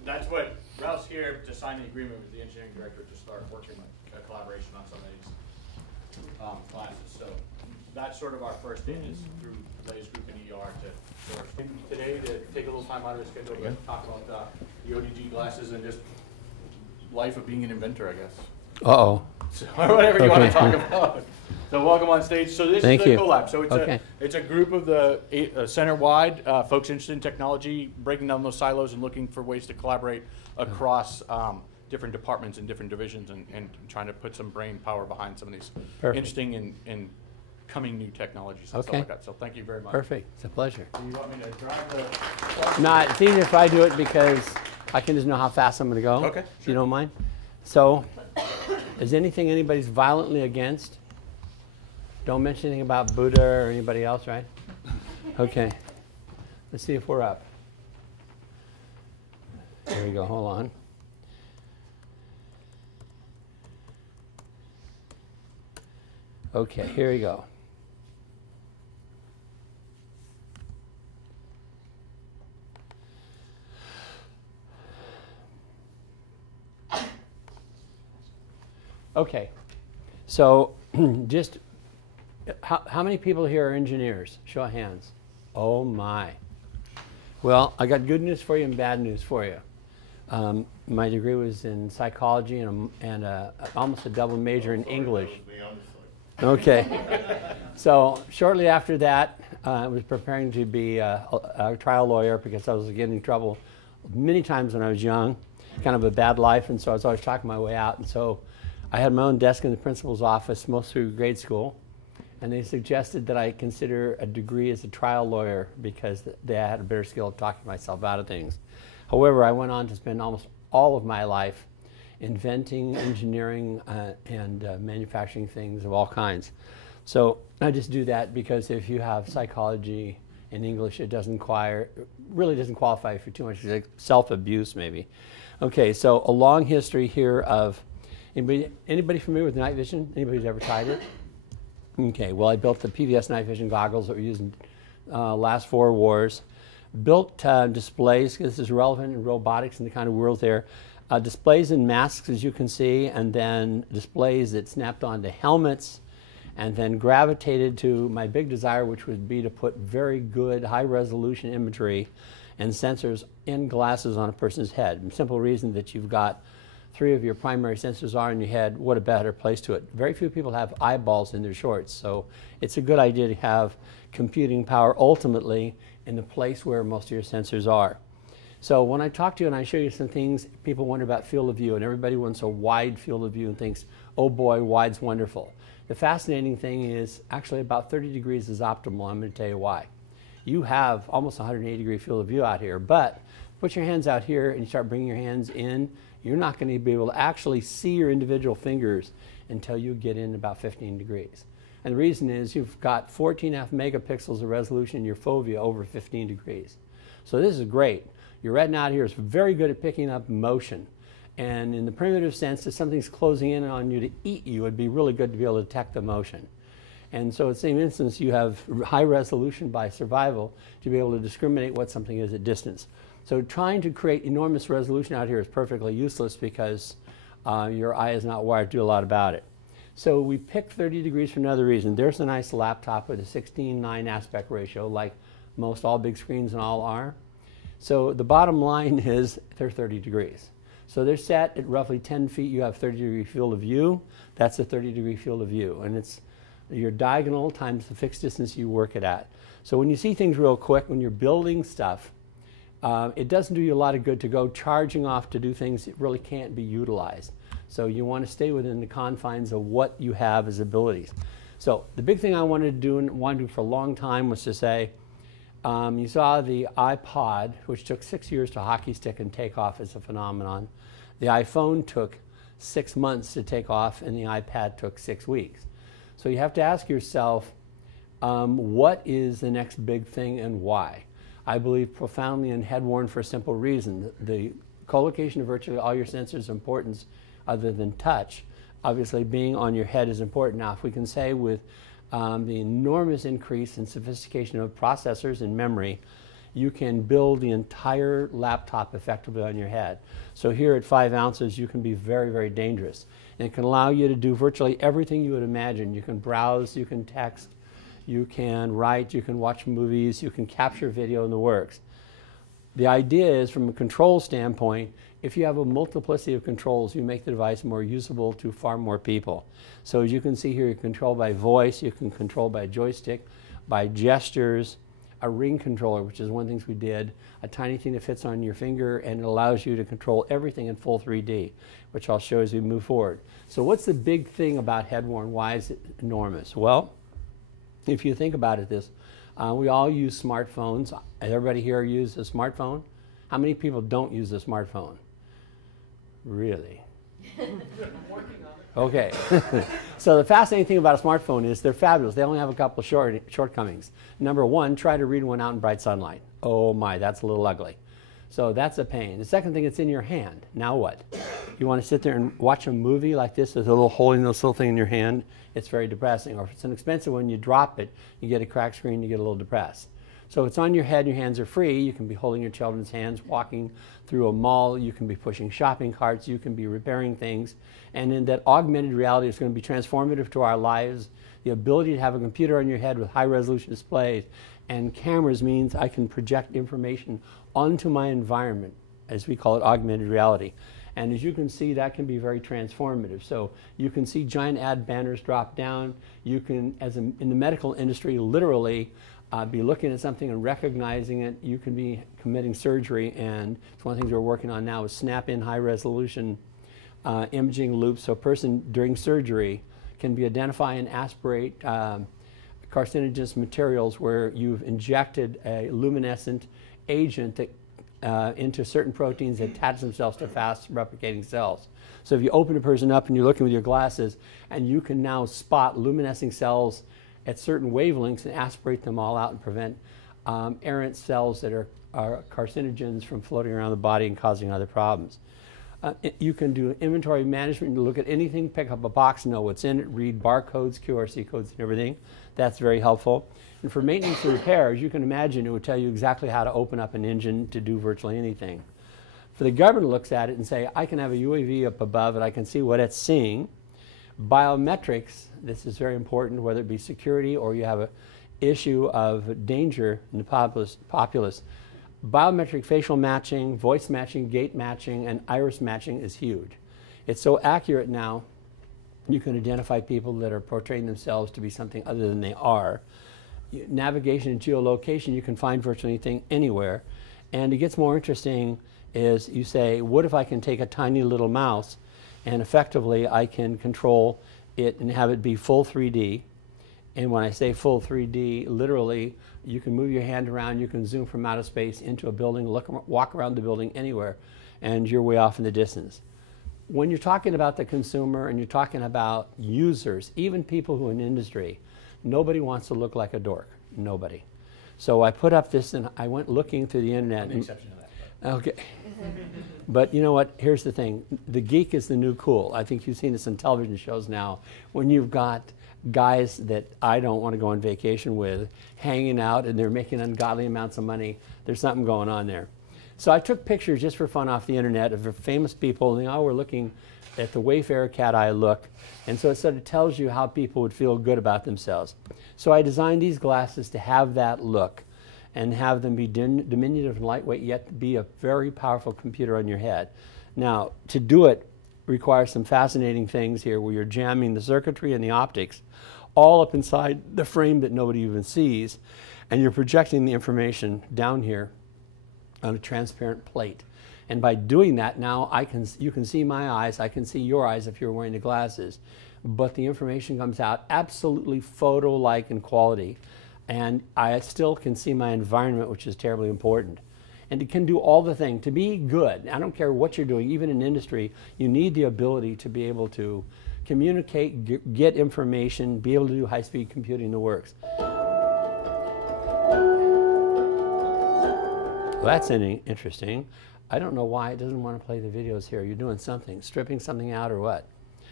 that's what, Ralph's here to sign the agreement with the Engineering Directorate to start working with a collaboration on some of these classes. So that's sort of our first in is through Lay's group in ER to source. Today to take a little time out of his schedule to talk about the ODG glasses and just life of being an inventor, I guess. Uh-oh. So, or whatever you want to talk about. So welcome on stage. So this is the Colab. So it's a group of the center-wide folks interested in technology, breaking down those silos and looking for ways to collaborate across different departments and different divisions and trying to put some brain power behind some of these interesting and coming new technologies and stuff like that. So thank you very much. Perfect. It's a pleasure. Do you want me to drive the... No, it's easier if I do it because I can just know how fast I'm going to go. Okay. If you don't mind. So, is anything anybody's violently against? Don't mention anything about Buddha or anybody else, right? Okay. Let's see if we're up. There we go. Hold on. Okay, here we go. Okay, so just how many people here are engineers? Show of hands. Oh my. Well, I got good news for you and bad news for you. My degree was in psychology and almost a double major in English. Okay. So shortly after that, I was preparing to be a trial lawyer because I was getting in trouble many times when I was young, kind of a bad life, and so I was always talking my way out. And so I had my own desk in the principal's office most through grade school, and they suggested that I consider a degree as a trial lawyer because they had a better skill of talking myself out of things. However, I went on to spend almost all of my life inventing, engineering, and manufacturing things of all kinds. So I just do that because if you have psychology and English, it really doesn't qualify for too much self-abuse maybe. Okay, so a long history here of, anybody familiar with night vision? Anybody who's ever tried it? Okay, well I built the PVS night vision goggles that were used in last 4 wars. Built displays, because this is relevant in robotics and the kind of world there. Displays and masks, as you can see, and then displays that snapped onto helmets, and then gravitated to my big desire, which would be to put very good high-resolution imagery and sensors in glasses on a person's head. The simple reason that you've got 3 of your primary sensors are in your head, what a better place to it. Very few people have eyeballs in their shorts, so it's a good idea to have computing power ultimately in the place where most of your sensors are. So when I talk to you and I show you some things, people wonder about field of view, and everybody wants a wide field of view and thinks, oh boy, wide's wonderful. The fascinating thing is actually about 30 degrees is optimal. I'm going to tell you why. You have almost 180 degree field of view out here, but put your hands out here and you start bringing your hands in, you're not going to be able to actually see your individual fingers until you get in about 15 degrees. And the reason is you've got 14.5 megapixels of resolution in your fovea over 15 degrees. So this is great. Your retina out here is very good at picking up motion. And in the primitive sense, if something's closing in on you to eat you, it'd be really good to be able to detect the motion. And so in the same instance, you have high resolution by survival to be able to discriminate what something is at distance. So trying to create enormous resolution out here is perfectly useless because your eye is not wired to do a lot about it. So we picked 30 degrees for another reason. There's a nice laptop with a 16:9 aspect ratio, like most all big screens and all are. So the bottom line is they're 30 degrees. So they're set at roughly 10 feet. You have 30 degree field of view. That's a 30 degree field of view. And it's your diagonal times the fixed distance you work it at. So when you see things real quick, when you're building stuff, it doesn't do you a lot of good to go charging off to do things that really can't be utilized. So you want to stay within the confines of what you have as abilities. So the big thing I wanted to do and wanted to do for a long time was to say, you saw the iPod, which took 6 years to hockey stick and take off as a phenomenon. The iPhone took 6 months to take off, and the iPad took 6 weeks. So you have to ask yourself, what is the next big thing and why? I believe profoundly in head-worn for a simple reason. The co-location of virtually all your sensors' importance other than touch, obviously being on your head is important. Now, if we can say with the enormous increase in sophistication of processors and memory, you can build the entire laptop effectively on your head. So here at 5 ounces, you can be very, very dangerous. And it can allow you to do virtually everything you would imagine. You can browse, you can text, you can write, you can watch movies, you can capture video in the works. The idea is, from a control standpoint, if you have a multiplicity of controls, you make the device more usable to far more people. So as you can see here, you can control by voice, you can control by joystick, by gestures, a ring controller, which is one of the things we did, a tiny thing that fits on your finger, and it allows you to control everything in full 3D, which I'll show as we move forward. So what's the big thing about head-worn? Why is it enormous? Well, if you think about it, we all use smartphones. Everybody here use a smartphone? How many people don't use a smartphone? Really? Okay. So the fascinating thing about a smartphone is they're fabulous. They only have a couple of shortcomings. Number one, try to read one out in bright sunlight. Oh my, that's a little ugly. So that's a pain. The second thing, it's in your hand. Now what? You want to sit there and watch a movie like this with a little holding this little thing in your hand? It's very depressing. Or if it's an expensive one, you drop it, you get a cracked screen, you get a little depressed. So it's on your head, your hands are free. You can be holding your children's hands, walking through a mall, you can be pushing shopping carts, you can be repairing things. And then that augmented reality is going to be transformative to our lives. The ability to have a computer on your head with high resolution displays and cameras means I can project information onto my environment, as we call it, augmented reality. And as you can see, that can be very transformative. So you can see giant ad banners drop down. You can, in the medical industry, literally be looking at something and recognizing it. You can be committing surgery, and it's one of the things we're working on now is snap-in high-resolution imaging loops. So a person during surgery can be identify and aspirate carcinogenous materials where you've injected a luminescent agent that into certain proteins that attach themselves to fast replicating cells. So if you open a person up and you're looking with your glasses, and you can now spot luminescing cells at certain wavelengths and aspirate them all out and prevent errant cells that are carcinogens from floating around the body and causing other problems. You can do inventory management. You look at anything, pick up a box, know what's in it, read barcodes, QRC codes, and everything. That's very helpful. And for maintenance and repairs, you can imagine it would tell you exactly how to open up an engine to do virtually anything. For the government looks at it and say, I can have a UAV up above and I can see what it's seeing. Biometrics, this is very important, whether it be security or you have an issue of danger in the populace. Biometric facial matching, voice matching, gait matching, and iris matching is huge. It's so accurate now, you can identify people that are portraying themselves to be something other than they are. Navigation and geolocation, you can find virtually anything anywhere. And it gets more interesting is you say, what if I can take a tiny little mouse and effectively I can control it and have it be full 3D. And when I say full 3D, literally, you can move your hand around, you can zoom from outer space into a building, walk around the building anywhere, and you're way off in the distance. When you're talking about the consumer and you're talking about users, even people who are in industry, nobody wants to look like a dork. Nobody. So I put up this and I went looking through the internet. I'm the exception to that. Okay. But you know what? Here's the thing. The geek is the new cool. I think you've seen this in television shows now. When you've got guys that I don't want to go on vacation with hanging out and they're making ungodly amounts of money, there's something going on there. So I took pictures just for fun off the internet of famous people, and they all were looking at the Wayfarer cat eye look. And so it sort of tells you how people would feel good about themselves. So I designed these glasses to have that look and have them be diminutive and lightweight, yet be a very powerful computer on your head. Now, to do it requires some fascinating things here where you're jamming the circuitry and the optics all up inside the frame that nobody even sees, and you're projecting the information down here on a transparent plate. And by doing that, now you can see my eyes, I can see your eyes if you're wearing the glasses, but the information comes out absolutely photo-like in quality. And I still can see my environment, which is terribly important. And it can do all the things. To be good, I don't care what you're doing, even in industry, you need the ability to be able to communicate, get information, be able to do high-speed computing that works. Well, that's interesting. I don't know why it doesn't want to play the videos here. You're doing something, stripping something out or what?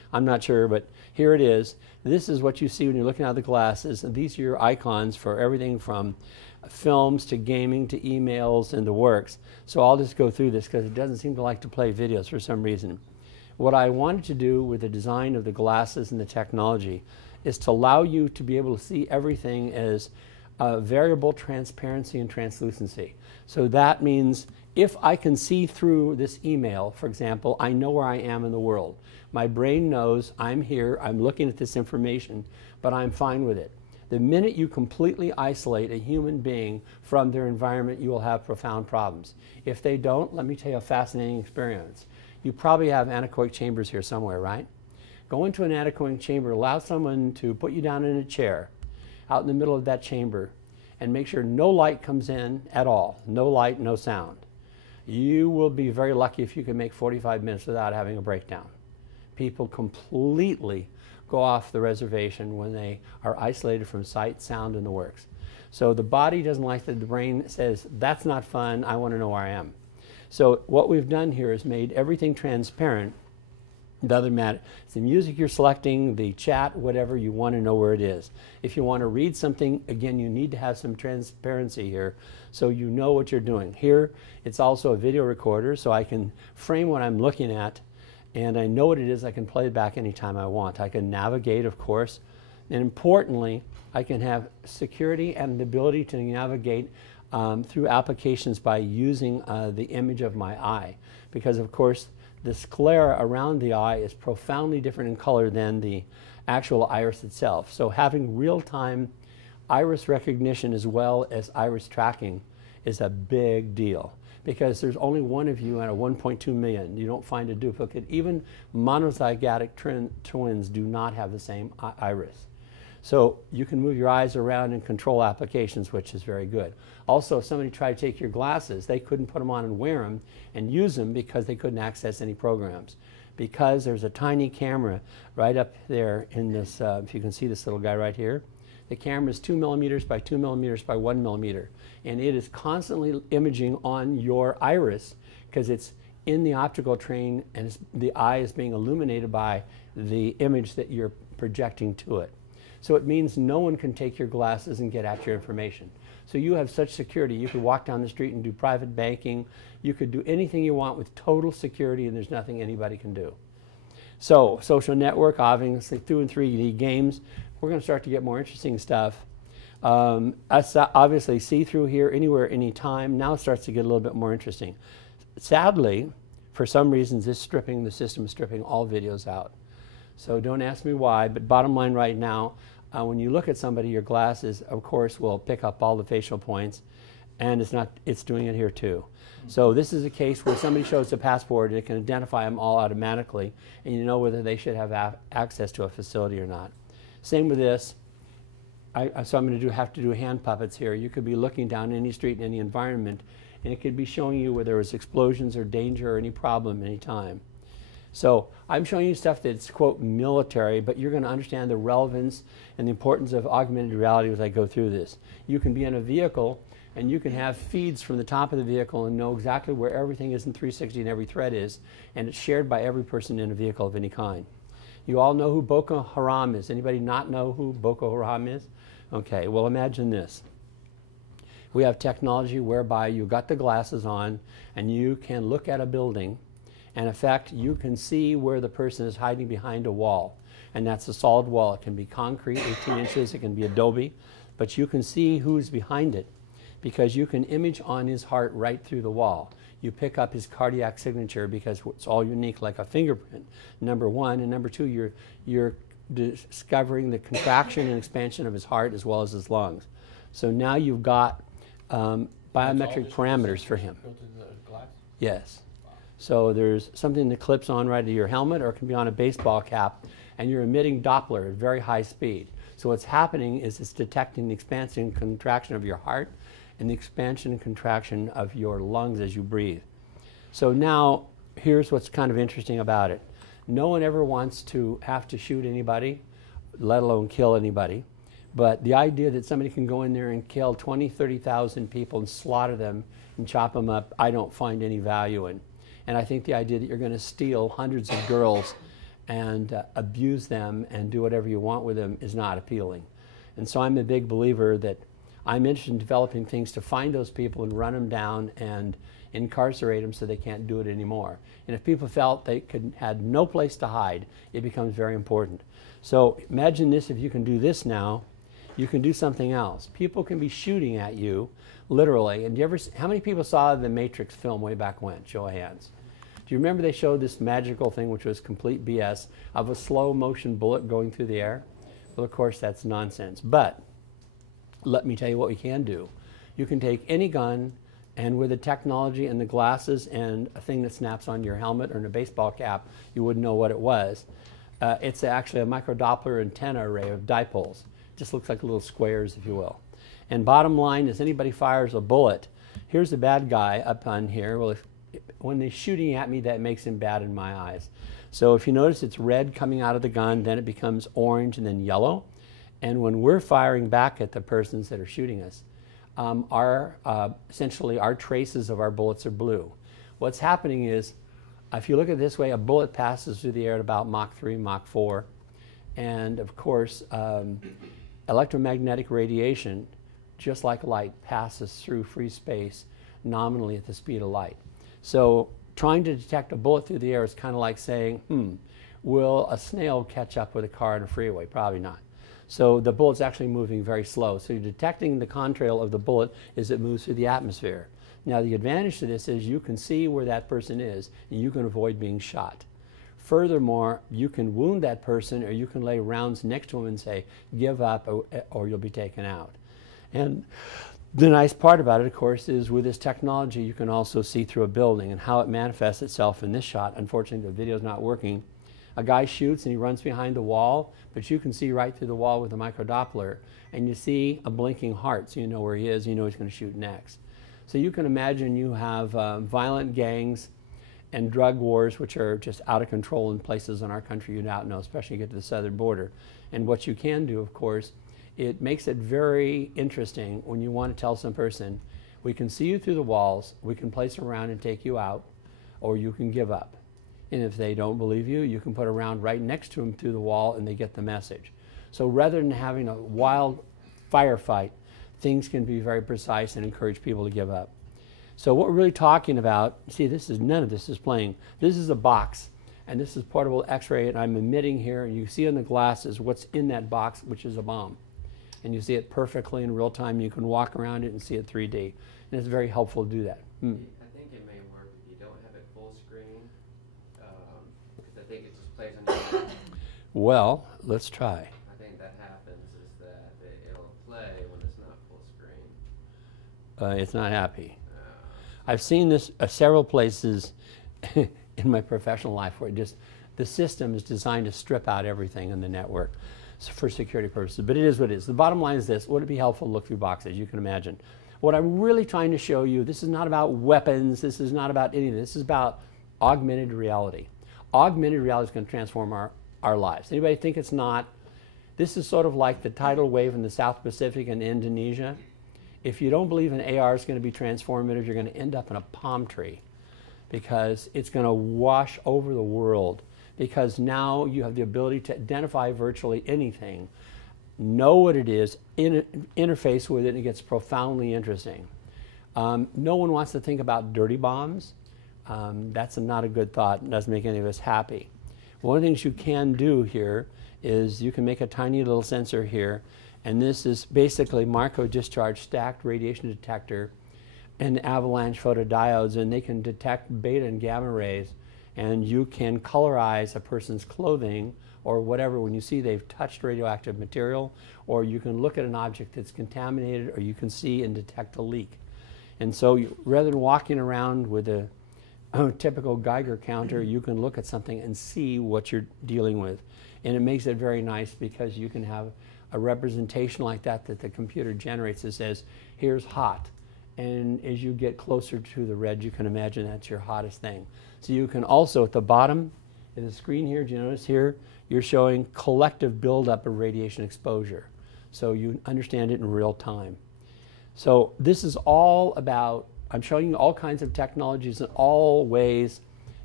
I'm not sure, but here it is. This is what you see when you're looking at the glasses, and these are your icons for everything from films to gaming to emails and the works. So I'll just go through this because it doesn't seem to like to play videos for some reason. What I wanted to do with the design of the glasses and the technology is to allow you to be able to see everything as variable transparency and translucency. So that means if I can see through this email, for example, I know where I am in the world. My brain knows I'm here, I'm looking at this information, but I'm fine with it. The minute you completely isolate a human being from their environment, you will have profound problems. If they don't, let me tell you a fascinating experience. You probably have anechoic chambers here somewhere, right? Go into an anechoic chamber, allow someone to put you down in a chair out in the middle of that chamber and make sure no light comes in at all. No light, no sound. You will be very lucky if you can make 45 minutes without having a breakdown. People completely go off the reservation when they are isolated from sight, sound, and the works. So the body doesn't like that. The brain says, that's not fun, I want to know where I am. So what we've done here is made everything transparent. It doesn't matter. It's the music you're selecting, the chat, whatever, you want to know where it is. If you want to read something, again, you need to have some transparency here so you know what you're doing. Here, it's also a video recorder, so I can frame what I'm looking at, and I know what it is. I can play it back anytime I want. I can navigate, of course, and importantly, I can have security and the ability to navigate through applications by using the image of my eye, because of course the sclera around the eye is profoundly different in color than the actual iris itself. So having real-time iris recognition as well as iris tracking is a big deal, because there's only one of you out of 1.2 million. You don't find a duplicate. Even monozygotic twins do not have the same iris. So you can move your eyes around and control applications, which is very good. Also, if somebody tried to take your glasses, they couldn't put them on and wear them and use them because they couldn't access any programs. Because there's a tiny camera right up there in this, if you can see this little guy right here, the camera is 2 millimeters by 2 millimeters by 1 millimeter. And it is constantly imaging on your iris because it's in the optical train and the eye is being illuminated by the image that you're projecting to it. So it means no one can take your glasses and get at your information. So you have such security. You could walk down the street and do private banking. You could do anything you want with total security, and there's nothing anybody can do. So social network, obviously 2 and 3D games. We're going to start to get more interesting stuff. Obviously see through here anywhere, anytime. Now it starts to get a little bit more interesting. Sadly, for some reasons, the system is stripping all videos out. So don't ask me why, but bottom line right now, when you look at somebody, your glasses, of course, will pick up all the facial points, and it's doing it here too. So this is a case where somebody shows a passport, it can identify them all automatically, and you know whether they should have access to a facility or not. Same with this. So I'm going to have to do hand puppets here. You could be looking down any street in any environment, and it could be showing you where there was explosions or danger or any problem anytime. So I'm showing you stuff that's, quote, military, but you're going to understand the relevance and the importance of augmented reality as I go through this. You can be in a vehicle, and you can have feeds from the top of the vehicle and know exactly where everything is in 360 and every thread is, and it's shared by every person in a vehicle of any kind. You all know who Boko Haram is. Anybody not know who Boko Haram is? Okay, well imagine this. We have technology whereby you've got the glasses on, and you can look at a building, and in fact, you can see where the person is hiding behind a wall. And that's a solid wall. It can be concrete, 18 inches, it can be adobe, but you can see who's behind it because you can image on his heart right through the wall. You pick up his cardiac signature because it's all unique like a fingerprint, number one. And number two, you're discovering the contraction and expansion of his heart as well as his lungs. So now you've got biometric parameters for him. Yes. So there's something that clips on right to your helmet, or it can be on a baseball cap, and you're emitting Doppler at very high speed. So what's happening is it's detecting the expansion and contraction of your heart and the expansion and contraction of your lungs as you breathe. So now here's what's kind of interesting about it. No one ever wants to have to shoot anybody, let alone kill anybody. But the idea that somebody can go in there and kill 20, 30,000 people and slaughter them and chop them up, I don't find any value in. And I think the idea that you're going to steal hundreds of girls and abuse them and do whatever you want with them is not appealing. And so I'm a big believer that I'm interested in developing things to find those people and run them down and incarcerate them so they can't do it anymore. And if people felt they had no place to hide, it becomes very important. So imagine this, if you can do this now, you can do something else. People can be shooting at you, literally. And how many people saw the Matrix film way back when? Show of hands. Do you remember they showed this magical thing, which was complete BS, of a slow motion bullet going through the air? Well, of course, that's nonsense. But let me tell you what we can do. You can take any gun, and with the technology and the glasses and a thing that snaps on your helmet or in a baseball cap, you wouldn't know what it was. It's actually a microdoppler antenna array of dipoles. Just looks like little squares, if you will. And bottom line is, anybody fires a bullet, here's the bad guy up on here. Well, when they're shooting at me, that makes him bad in my eyes. So if you notice, it's red coming out of the gun, then it becomes orange and then yellow. And when we're firing back at the persons that are shooting us, essentially our traces of our bullets are blue. What's happening is, if you look at it this way, a bullet passes through the air at about Mach 3, Mach 4. And of course, electromagnetic radiation, just like light, passes through free space nominally at the speed of light. So trying to detect a bullet through the air is kind of like saying, will a snail catch up with a car on a freeway? Probably not. So the bullet's actually moving very slow. So you're detecting the contrail of the bullet as it moves through the atmosphere. Now the advantage to this is you can see where that person is and you can avoid being shot. Furthermore, you can wound that person, or you can lay rounds next to him and say, give up, or you'll be taken out. And the nice part about it, of course, is with this technology, you can also see through a building, and how it manifests itself in this shot. Unfortunately, the video's not working. A guy shoots and he runs behind the wall, but you can see right through the wall with a microdoppler, and you see a blinking heart, so you know where he is, you know he's going to shoot next. So you can imagine you have violent gangs and drug wars, which are just out of control in places in our country you don't know, especially you get to the southern border. And what you can do, of course, it makes it very interesting when you want to tell some person, we can see you through the walls, we can place a round and take you out, or you can give up. And if they don't believe you, you can put a round right next to them through the wall and they get the message. So rather than having a wild firefight, things can be very precise and encourage people to give up. So what we're really talking about, see, none of this is playing. This is a box, and this is portable X-ray, and I'm emitting here, and you see on the glasses what's in that box, which is a bomb. And you see it perfectly in real time. You can walk around it and see it 3D. And it's very helpful to do that. I think it may work if you don't have it full screen, because I think it just plays on your mind. Well, let's try. I think that happens, is that it'll play when it's not full screen. It's not happy. I've seen this several places in my professional life where the system is designed to strip out everything in the network for security purposes. But it is what it is. The bottom line is this: would it be helpful to look through boxes? You can imagine. What I'm really trying to show you, this is not about weapons, this is not about anything, this is about augmented reality. Augmented reality is going to transform our lives. Anybody think it's not? This is sort of like the tidal wave in the South Pacific and Indonesia. If you don't believe an AR is going to be transformative, you're going to end up in a palm tree, because it's going to wash over the world, because now you have the ability to identify virtually anything, know what it is, interface with it, and it gets profoundly interesting. No one wants to think about dirty bombs. That's not a good thought. It doesn't make any of us happy. One of the things you can do here is you can make a tiny little sensor here, and this is basically Marco discharge stacked radiation detector and avalanche photodiodes, and they can detect beta and gamma rays, and you can colorize a person's clothing or whatever when you see they've touched radioactive material, or you can look at an object that's contaminated, or you can see and detect a leak. And so rather than walking around with a typical Geiger counter, you can look at something and see what you're dealing with. And it makes it very nice because you can have a representation like that the computer generates that says, here's hot. And as you get closer to the red, you can imagine that's your hottest thing. So you can also, at the bottom of the screen here, do you notice here, you're showing collective buildup of radiation exposure. So you understand it in real time. So this is all about, I'm showing you all kinds of technologies in all ways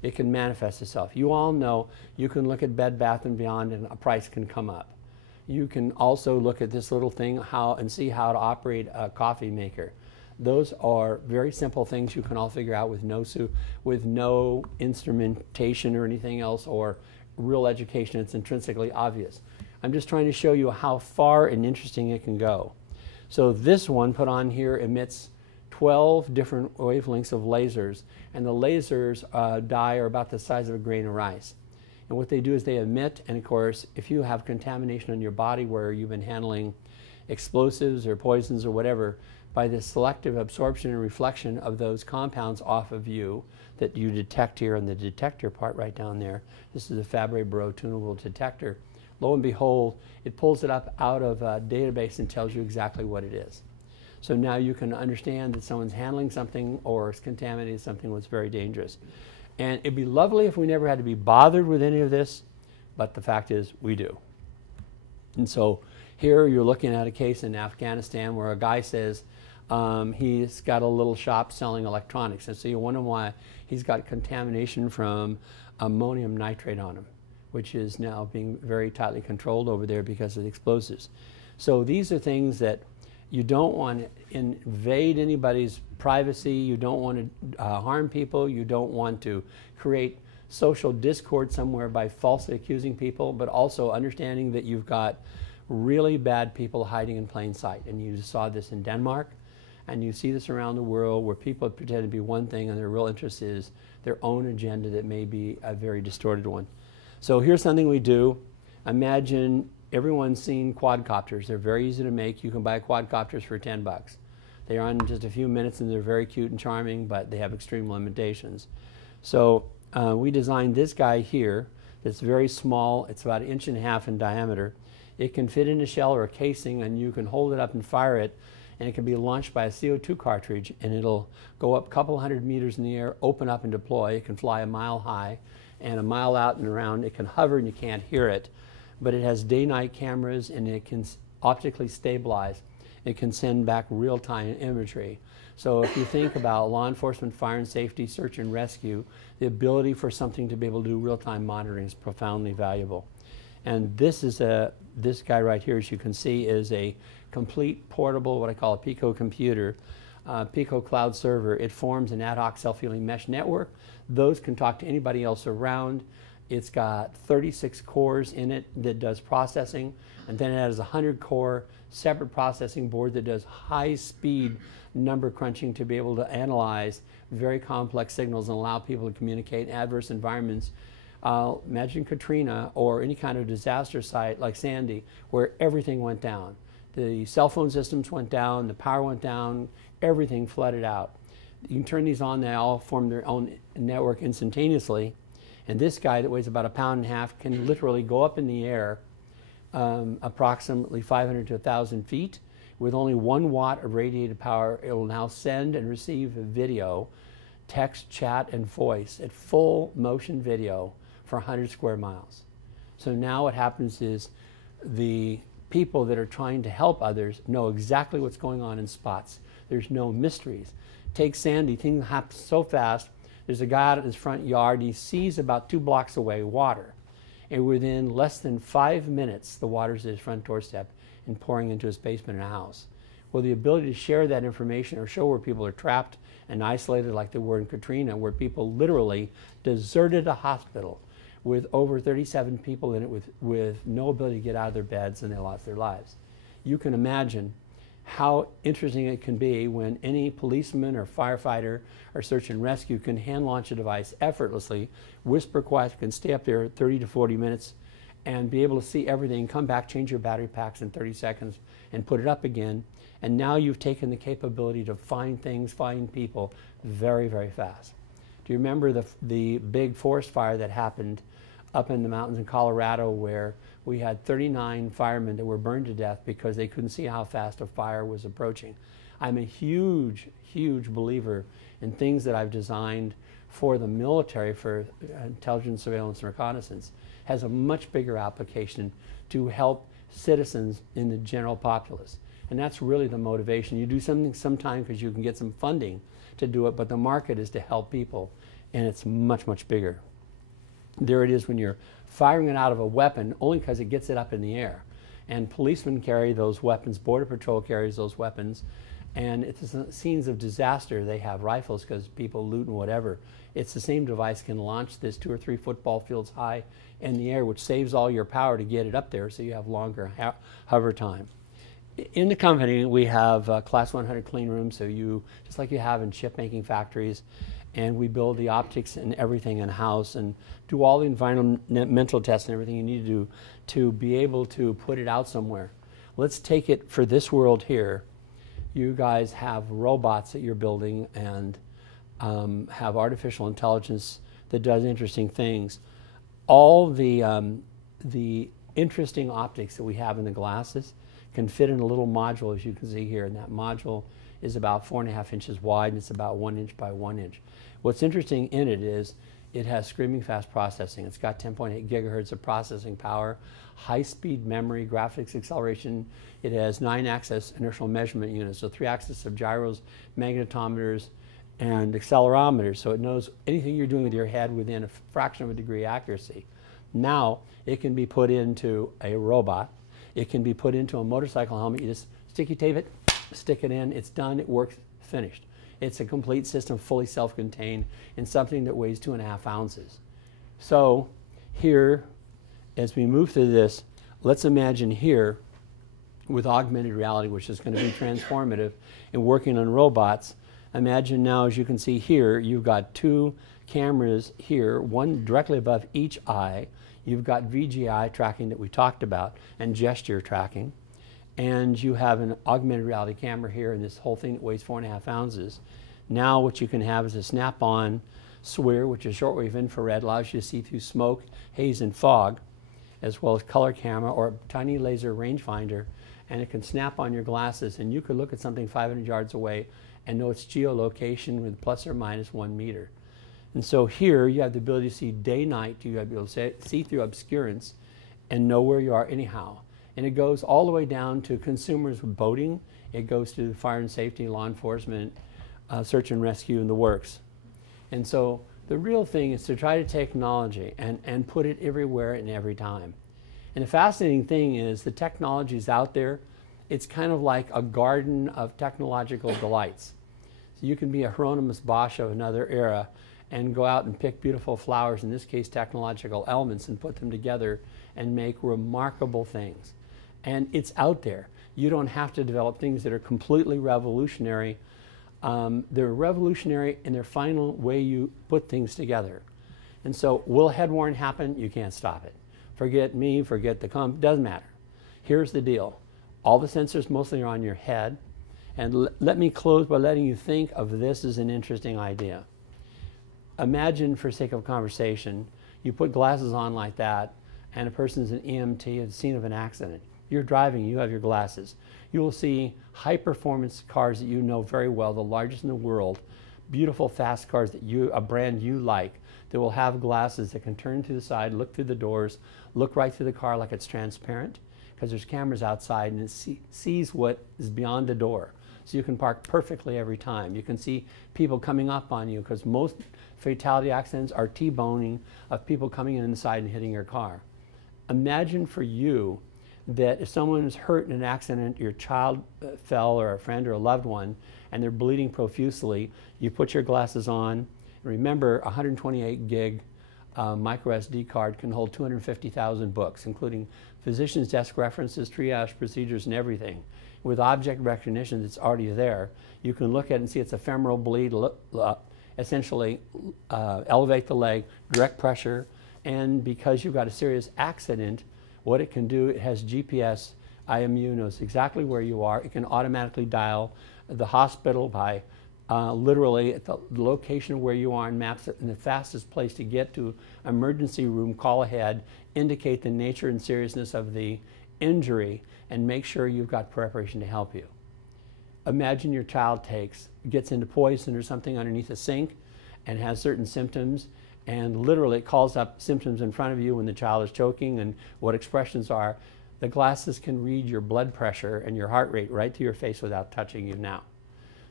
it can manifest itself. You all know you can look at Bed Bath & Beyond and a price can come up. You can also look at this little thing and see how to operate a coffee maker. Those are very simple things you can all figure out with no instrumentation or anything else or real education. It's intrinsically obvious. I'm just trying to show you how far and interesting it can go. So this one put on here emits 12 different wavelengths of lasers, and the lasers dye are about the size of a grain of rice. And what they do is they emit, and of course, if you have contamination in your body where you've been handling explosives or poisons or whatever, by the selective absorption and reflection of those compounds off of you that you detect here in the detector part right down there, this is a Fabry-Barreau tunable detector, lo and behold, it pulls it up out of a database and tells you exactly what it is. So now you can understand that someone's handling something or is contaminating something that's very dangerous. And it'd be lovely if we never had to be bothered with any of this, but the fact is we do. And so here you're looking at a case in Afghanistan where a guy says he's got a little shop selling electronics. And so you wonder why he's got contamination from ammonium nitrate on him, which is now being very tightly controlled over there because of the explosives. So these are things that you don't want to invade anybody's privacy. You don't want to harm people. You don't want to create social discord somewhere by falsely accusing people, but also understanding that you've got really bad people hiding in plain sight. And you saw this in Denmark, and you see this around the world where people pretend to be one thing and their real interest is their own agenda that may be a very distorted one. So here's something we do. Imagine everyone's seen quadcopters. They're very easy to make. You can buy quadcopters for 10 bucks. They are on just a few minutes and they're very cute and charming, but they have extreme limitations. So we designed this guy here that's very small. It's about 1.5 inches in diameter. It can fit in a shell or a casing, and you can hold it up and fire it, and it can be launched by a CO2 cartridge, and it'll go up a couple hundred meters in the air, open up and deploy. It can fly a mile high and a mile out and around. It can hover and you can't hear it, but it has day-night cameras, and it can optically stabilize. It can send back real-time imagery. So if you think about law enforcement, fire and safety, search and rescue, the ability for something to be able to do real-time monitoring is profoundly valuable. And this is this guy right here, as you can see, is a complete portable, what I call a Pico computer, Pico cloud server. It forms an ad hoc self-healing mesh network. Those can talk to anybody else around. It's got 36 cores in it that does processing, and then it has a 100-core separate processing board that does high-speed number crunching to be able to analyze very complex signals and allow people to communicate in adverse environments. Imagine Katrina or any kind of disaster site like Sandy where everything went down. The cell phone systems went down, the power went down, everything flooded out. You can turn these on, they all form their own network instantaneously. And this guy that weighs about 1.5 pounds can literally go up in the air approximately 500 to 1,000 feet. With only 1 watt of radiated power, it will now send and receive video, text, chat, and voice at full motion video for 100 square miles. So now what happens is the people that are trying to help others know exactly what's going on in spots. There's no mysteries. Take Sandy, things happen so fast. There's a guy out in his front yard, and he sees about 2 blocks away water. And within less than 5 minutes, the water's at his front doorstep and pouring into his basement in a house. Well, the ability to share that information or show where people are trapped and isolated like they were in Katrina, where people literally deserted a hospital with over 37 people in it with no ability to get out of their beds, and they lost their lives. You can imagine how interesting it can be when any policeman or firefighter or search and rescue can hand launch a device effortlessly, whisper quiet, can stay up there 30 to 40 minutes and be able to see everything, come back, change your battery packs in 30 seconds and put it up again. And now you've taken the capability to find things, find people very, very fast. Do you remember the big forest fire that happened up in the mountains in Colorado where we had 39 firemen that were burned to death because they couldn't see how fast a fire was approaching? I'm a huge, huge believer in things that I've designed for the military, for intelligence, surveillance, and reconnaissance, has a much bigger application to help citizens in the general populace. And that's really the motivation. You do something sometime because you can get some funding to do it, but the market is to help people. and it's much, much bigger. There it is when you're firing it out of a weapon, only because it gets it up in the air. And policemen carry those weapons, Border Patrol carries those weapons, and it's scenes of disaster. They have rifles because people loot and whatever. It's the same device can launch this 2 or 3 football fields high in the air, which saves all your power to get it up there, so you have longer hover time. In the company, we have Class 100 clean rooms, so you, just like you have in chip making factories, and we build the optics and everything in-house and do all the environmental tests and everything you need to be able to put it out somewhere. Let's take it for this world here. You guys have robots that you're building and have artificial intelligence that does interesting things. All the interesting optics that we have in the glasses can fit in a little module, as you can see here, and that module is about 4.5 inches wide and it's about 1 inch by 1 inch. What's interesting in it is it has screaming fast processing. It's got 10.8 gigahertz of processing power, high-speed memory, graphics acceleration. It has 9-axis inertial measurement units, so 3 axes of gyros, magnetometers, and accelerometers, so it knows anything you're doing with your head within a fraction of a degree accuracy. Now, it can be put into a robot. It can be put into a motorcycle helmet. You just sticky tape it, stick it in, it's done, it works, finished. It's a complete system, fully self-contained, and something that weighs 2.5 ounces. So here, as we move through this, let's imagine here with augmented reality, which is going to be transformative, and working on robots. Imagine now, as you can see here, you've got 2 cameras here, one directly above each eye. You've got VGI tracking that we talked about and gesture tracking. And you have an augmented reality camera here and this whole thing that weighs 4.5 ounces. Now what you can have is a snap-on SWIR, which is shortwave infrared, allows you to see through smoke, haze, and fog, as well as color camera or a tiny laser rangefinder, and it can snap on your glasses and you could look at something 500 yards away and know its geolocation with plus or minus 1 meter. And so here you have the ability to see day, night, you have the ability to see through obscurance and know where you are anyhow. And it goes all the way down to consumers with boating. It goes to fire and safety, law enforcement, search and rescue, and the works. And so the real thing is to try to take technology and put it everywhere and every time. And the fascinating thing is the technology is out there. It's kind of like a garden of technological delights. So you can be a Hieronymus Bosch of another era and go out and pick beautiful flowers, in this case technological elements, and put them together and make remarkable things. And it's out there. You don't have to develop things that are completely revolutionary. They're revolutionary in their final way you put things together. And so will head worn happen? You can't stop it. Forget me, forget the doesn't matter. Here's the deal. All the sensors mostly are on your head. And let me close by letting you think of this as an interesting idea. Imagine, for sake of conversation, you put glasses on like that and a person's an EMT at the scene of an accident. You're driving, you have your glasses. You will see high-performance cars that you know very well, the largest in the world, beautiful, fast cars that a brand you like, that will have glasses that can turn to the side, look through the doors, look right through the car like it's transparent, because there's cameras outside and it sees what is beyond the door. So you can park perfectly every time. You can see people coming up on you, because most fatality accidents are T-boning of people coming in inside and hitting your car. Imagine for you that if someone is hurt in an accident, your child fell, or a friend or a loved one, and they're bleeding profusely, you put your glasses on. Remember, 128 gig micro SD card can hold 250,000 books, including physician's desk references, triage procedures, and everything. With object recognition that's already there, you can look at it and see it's a femoral bleed, essentially elevate the leg, direct pressure, and because you've got a serious accident, what it can do, it has GPS, IMU, knows exactly where you are. It can automatically dial the hospital by literally at the location of where you are, and maps it in the fastest place to get to emergency room, call ahead, indicate the nature and seriousness of the injury, and make sure you've got preparation to help you. Imagine your child gets into poison or something underneath a sink and has certain symptoms, and literally it calls up symptoms in front of you when the child is choking and what expressions are. The glasses can read your blood pressure and your heart rate right to your face without touching you now.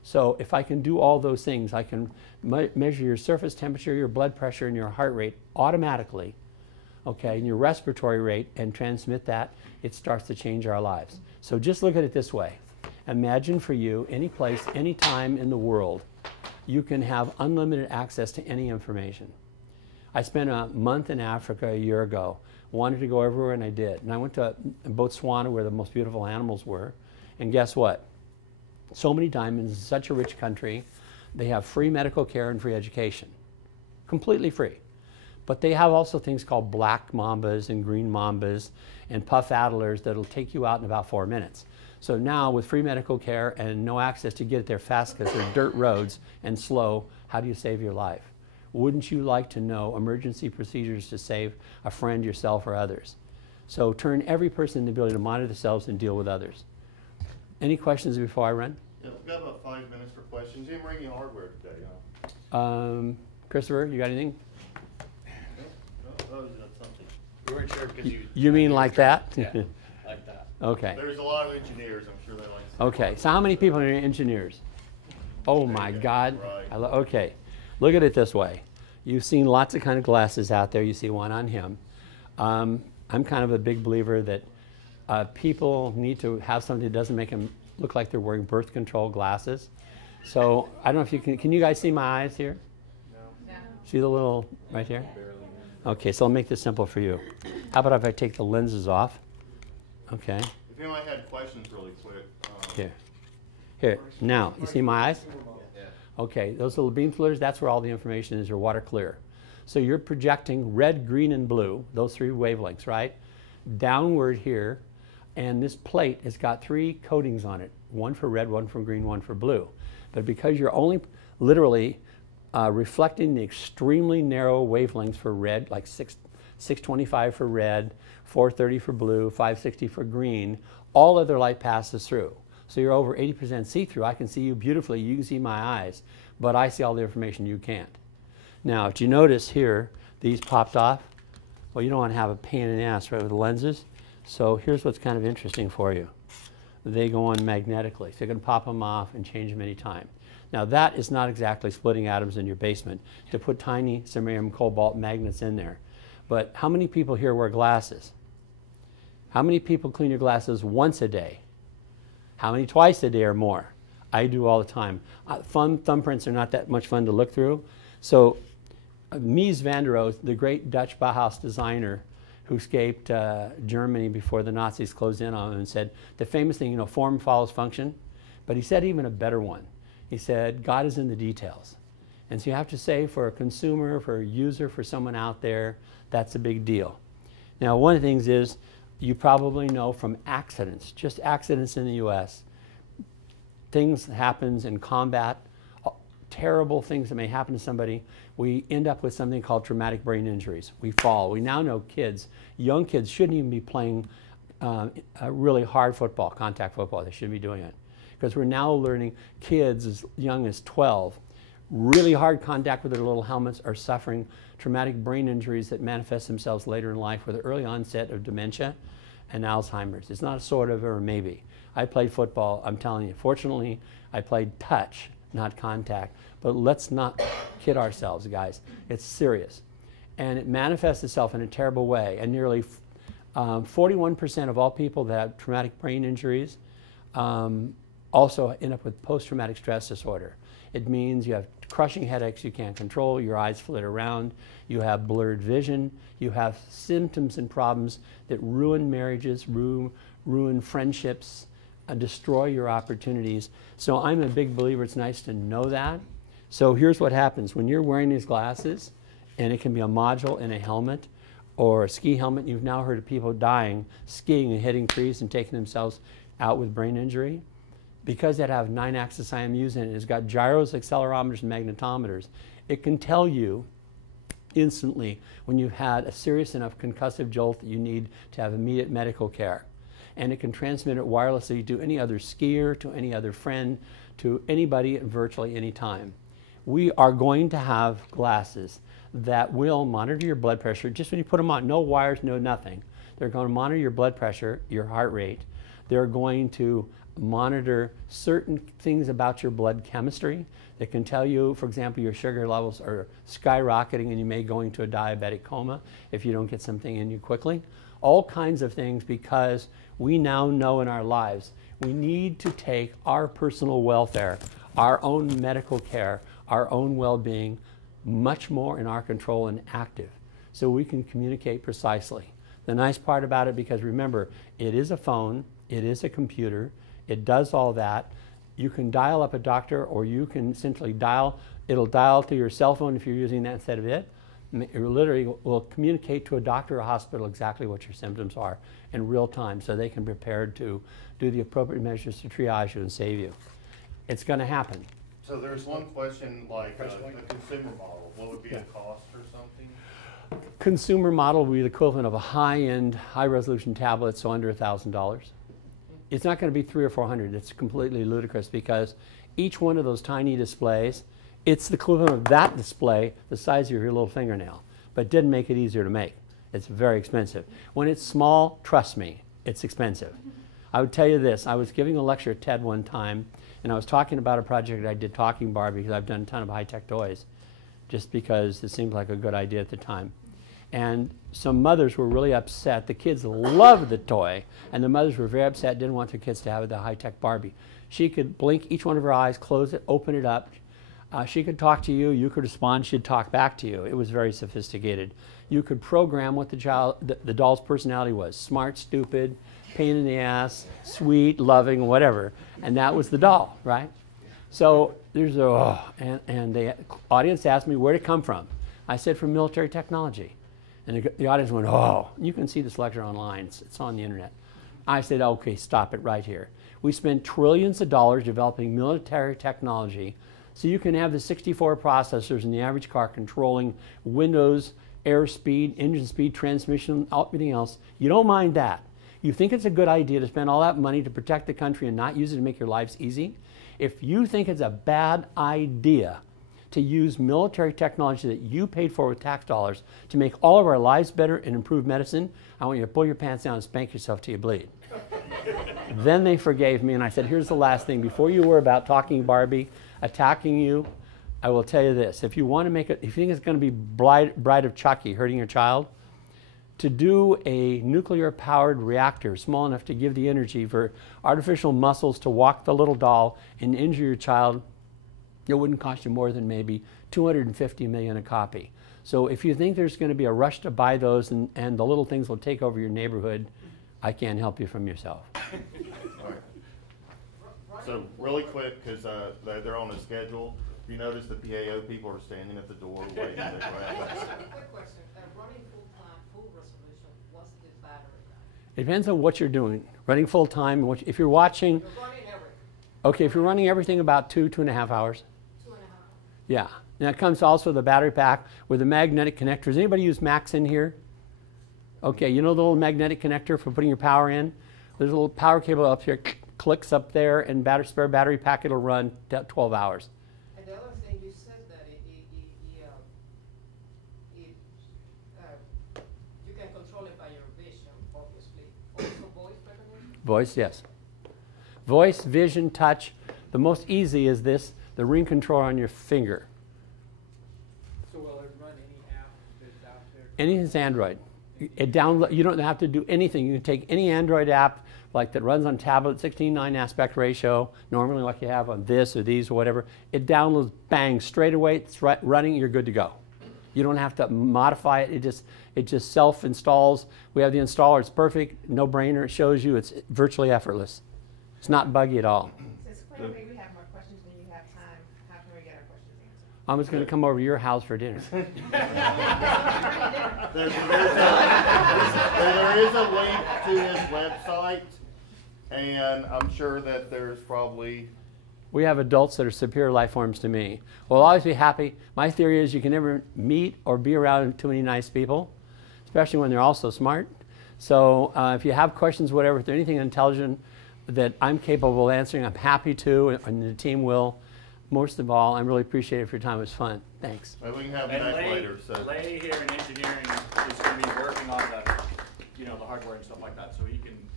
So if I can do all those things, I can measure your surface temperature, your blood pressure, and your heart rate automatically, okay, and your respiratory rate, and transmit that, it starts to change our lives. So just look at it this way. Imagine for you, any place, any time in the world, you can have unlimited access to any information. I spent a month in Africa a year ago. Wanted to go everywhere, and I did. And I went to Botswana, where the most beautiful animals were. And guess what? So many diamonds, such a rich country, they have free medical care and free education. Completely free. But they have also things called black mambas and green mambas and puff adderers that'll take you out in about 4 minutes. So now with free medical care and no access to get there fast because they're dirt roads and slow, how do you save your life? Wouldn't you like to know emergency procedures to save a friend, yourself, or others? So turn every person in the ability to monitor themselves and deal with others. Any questions before I run? Yeah, we've got about 5 minutes for questions. You didn't bring any hardware today, huh? Christopher, you got anything? Oh, you got something. We weren't sure because You mean like that? Yeah, like that. Okay. There's a lot of engineers, I'm sure they like to see Okay, so how many people are engineers? Oh my God. Right. Okay, look at it this way. You've seen lots of kind of glasses out there. You see one on him. I'm kind of a big believer that people need to have something that doesn't make them look like they're wearing birth control glasses. So I don't know if you can you guys see my eyes here? No. See the little, right here? Okay, so I'll make this simple for you. How about if I take the lenses off? Okay, If anyone had questions really quick. here. Here, now, you see my eyes? Yeah. Okay, those little beam splitters, that's where all the information is, your water clear. So you're projecting red, green, and blue, those 3 wavelengths, right? Downward here, and this plate has got 3 coatings on it, one for red, one for green, one for blue. But because you're only literally reflecting the extremely narrow wavelengths for red, like 625 for red, 430 for blue, 560 for green, all other light passes through. So you're over 80% see-through. I can see you beautifully, you can see my eyes, but I see all the information you can't. Now, if you notice here, these popped off. Well, you don't want to have a pain in the ass, right, with the lenses. So here's what's kind of interesting for you. They go on magnetically, so you can pop them off and change them anytime. Now, that is not exactly splitting atoms in your basement to put tiny samarium cobalt magnets in there. But how many people here wear glasses? How many people clean your glasses once a day? How many twice a day or more? I do all the time. Thumbprints are not that much fun to look through. So Mies van der Rohe, the great Dutch Bauhaus designer who escaped Germany before the Nazis closed in on him, and said the famous thing, you know, form follows function. But he said even a better one. He said, God is in the details. And so you have to say, for a consumer, for a user, for someone out there, that's a big deal. Now, one of the things is, you probably know from accidents, just accidents in the US, things that happens in combat, terrible things that may happen to somebody, we end up with something called traumatic brain injuries. We fall. We now know kids, young kids shouldn't even be playing a really hard football, contact football. They shouldn't be doing it. Because we're now learning kids as young as 12, really hard contact with their little helmets, are suffering traumatic brain injuries that manifest themselves later in life with the early onset of dementia and Alzheimer's. It's not a sort of or maybe. I played football, I'm telling you. Fortunately, I played touch, not contact. But let's not kid ourselves, guys. It's serious. And it manifests itself in a terrible way. And nearly 41% of all people that have traumatic brain injuries also end up with post-traumatic stress disorder. It means you have crushing headaches you can't control, your eyes flit around, you have blurred vision, you have symptoms and problems that ruin marriages, ruin friendships, destroy your opportunities. So I'm a big believer it's nice to know that. So here's what happens. When you're wearing these glasses, and it can be a module in a helmet or a ski helmet, you've now heard of people dying, skiing and hitting trees and taking themselves out with brain injury. Because it have 9-axis IMUs in it, it's got gyros, accelerometers, and magnetometers. It can tell you instantly when you've had a serious enough concussive jolt that you need to have immediate medical care. And it can transmit it wirelessly to any other skier, to any other friend, to anybody at virtually any time. We are going to have glasses that will monitor your blood pressure just when you put them on. No wires, no nothing. They're going to monitor your blood pressure, your heart rate. They're going to monitor certain things about your blood chemistry that can tell you, for example, your sugar levels are skyrocketing and you may go into a diabetic coma if you don't get something in you quickly. All kinds of things, because we now know in our lives we need to take our personal welfare, our own medical care, our own well-being much more in our control and active, so we can communicate precisely. The nice part about it, because remember, it is a phone, it is a computer, it does all that. You can dial up a doctor, or you can simply dial, it'll dial to your cell phone if you're using that instead of it. It literally will communicate to a doctor or hospital exactly what your symptoms are in real time, so they can be prepared to do the appropriate measures to triage you and save you. It's going to happen. So there's one question, like a consumer model. What would be a cost or something? Consumer model will be the equivalent of a high-end, high-resolution tablet, so under $1,000. It's not going to be $300 or $400. It's completely ludicrous, because each one of those tiny displays, it's the equivalent of that display the size of your little fingernail, but didn't make it easier to make. It's very expensive. When it's small, trust me, it's expensive. I would tell you this. I was giving a lecture at TED one time, and I was talking about a project I did, Talking Barbie, because I've done a ton of high-tech toys, just because it seemed like a good idea at the time. And some mothers were really upset. The kids loved the toy, and the mothers were very upset, didn't want their kids to have the high-tech Barbie. She could blink each one of her eyes, close it, open it up. She could talk to you, you could respond, she'd talk back to you. It was very sophisticated. You could program what the doll's personality was: smart, stupid, pain in the ass, sweet, loving, whatever. And that was the doll, right? So there's and the audience asked me where it come from. I said, from military technology. And the audience went, oh. You can see this lecture online, it's on the internet. I said, okay, stop it right here. We spend trillions of dollars developing military technology, so you can have the 64 processors in the average car controlling windows, airspeed, engine speed, transmission, everything else. You don't mind that. You think it's a good idea to spend all that money to protect the country and not use it to make your lives easy? If you think it's a bad idea to use military technology that you paid for with tax dollars to make all of our lives better and improve medicine, I want you to pull your pants down and spank yourself till you bleed. Then they forgave me, and I said, here's the last thing. Before you worry about Talking Barbie attacking you, I will tell you this. If you want to make it, if you think it's going to be Bride of Chucky, hurting your child, to do a nuclear-powered reactor small enough to give the energy for artificial muscles to walk the little doll and injure your child, it wouldn't cost you more than maybe $250 million a copy. So if you think there's going to be a rush to buy those and the little things will take over your neighborhood, I can't help you from yourself. All right. So really quick, because they're on a schedule. You notice the PAO people are standing at the door waiting to grab us. Quick question, running full-time, full resolution, what's the battery life? It depends on what you're doing. Running full time, if you're watching, You're running everything, okay, if you're running everything about 2.5 hours. 2.5 hours. Yeah. And that comes also with the battery pack with the magnetic connector. Does anybody use Macs in here? Okay, you know the little magnetic connector for putting your power in? There's a little power cable up here, clicks up there, and spare battery pack, it'll run 12 hours. And the other thing, you said that you can control it by your vision, obviously. Also voice recognition? Voice, yes. Voice, vision, touch. The most easy is this, the ring controller on your finger. So will it run any app that's out there? Anything's Android. You don't have to do anything. You can take any Android app like that runs on tablet, 16:9 aspect ratio, normally like you have on this or these or whatever. It downloads, bang, straight away, it's running, you're good to go. You don't have to modify it, it just self-installs. We have the installer, it's perfect, no brainer, it shows you, it's virtually effortless. It's not buggy at all. Since clearly we have more questions than you have time, how can we get our questions answered? I'm just going to come over to your house for dinner. There is a link to his website, and I'm sure that there's probably... We have adults that are superior life forms to me. We'll always be happy. My theory is you can never meet or be around too many nice people, especially when they're also smart. So if you have questions, whatever, if there's anything intelligent that I'm capable of answering, I'm happy to, and the team will. Most of all, I really appreciate it for your time. It was fun. Thanks. Maybe we can have And that Lay, later. So. Lay here in engineering is going to be working on the, the hardware and stuff like that, so he can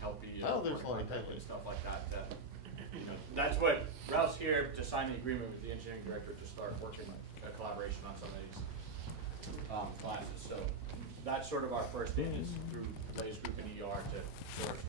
help you. Oh, there's a lot of and stuff like that. That's what Ralph's here to sign the agreement with the engineering director to start working a collaboration on some of these classes. So that's sort of our first in is through Lay's group in ER to source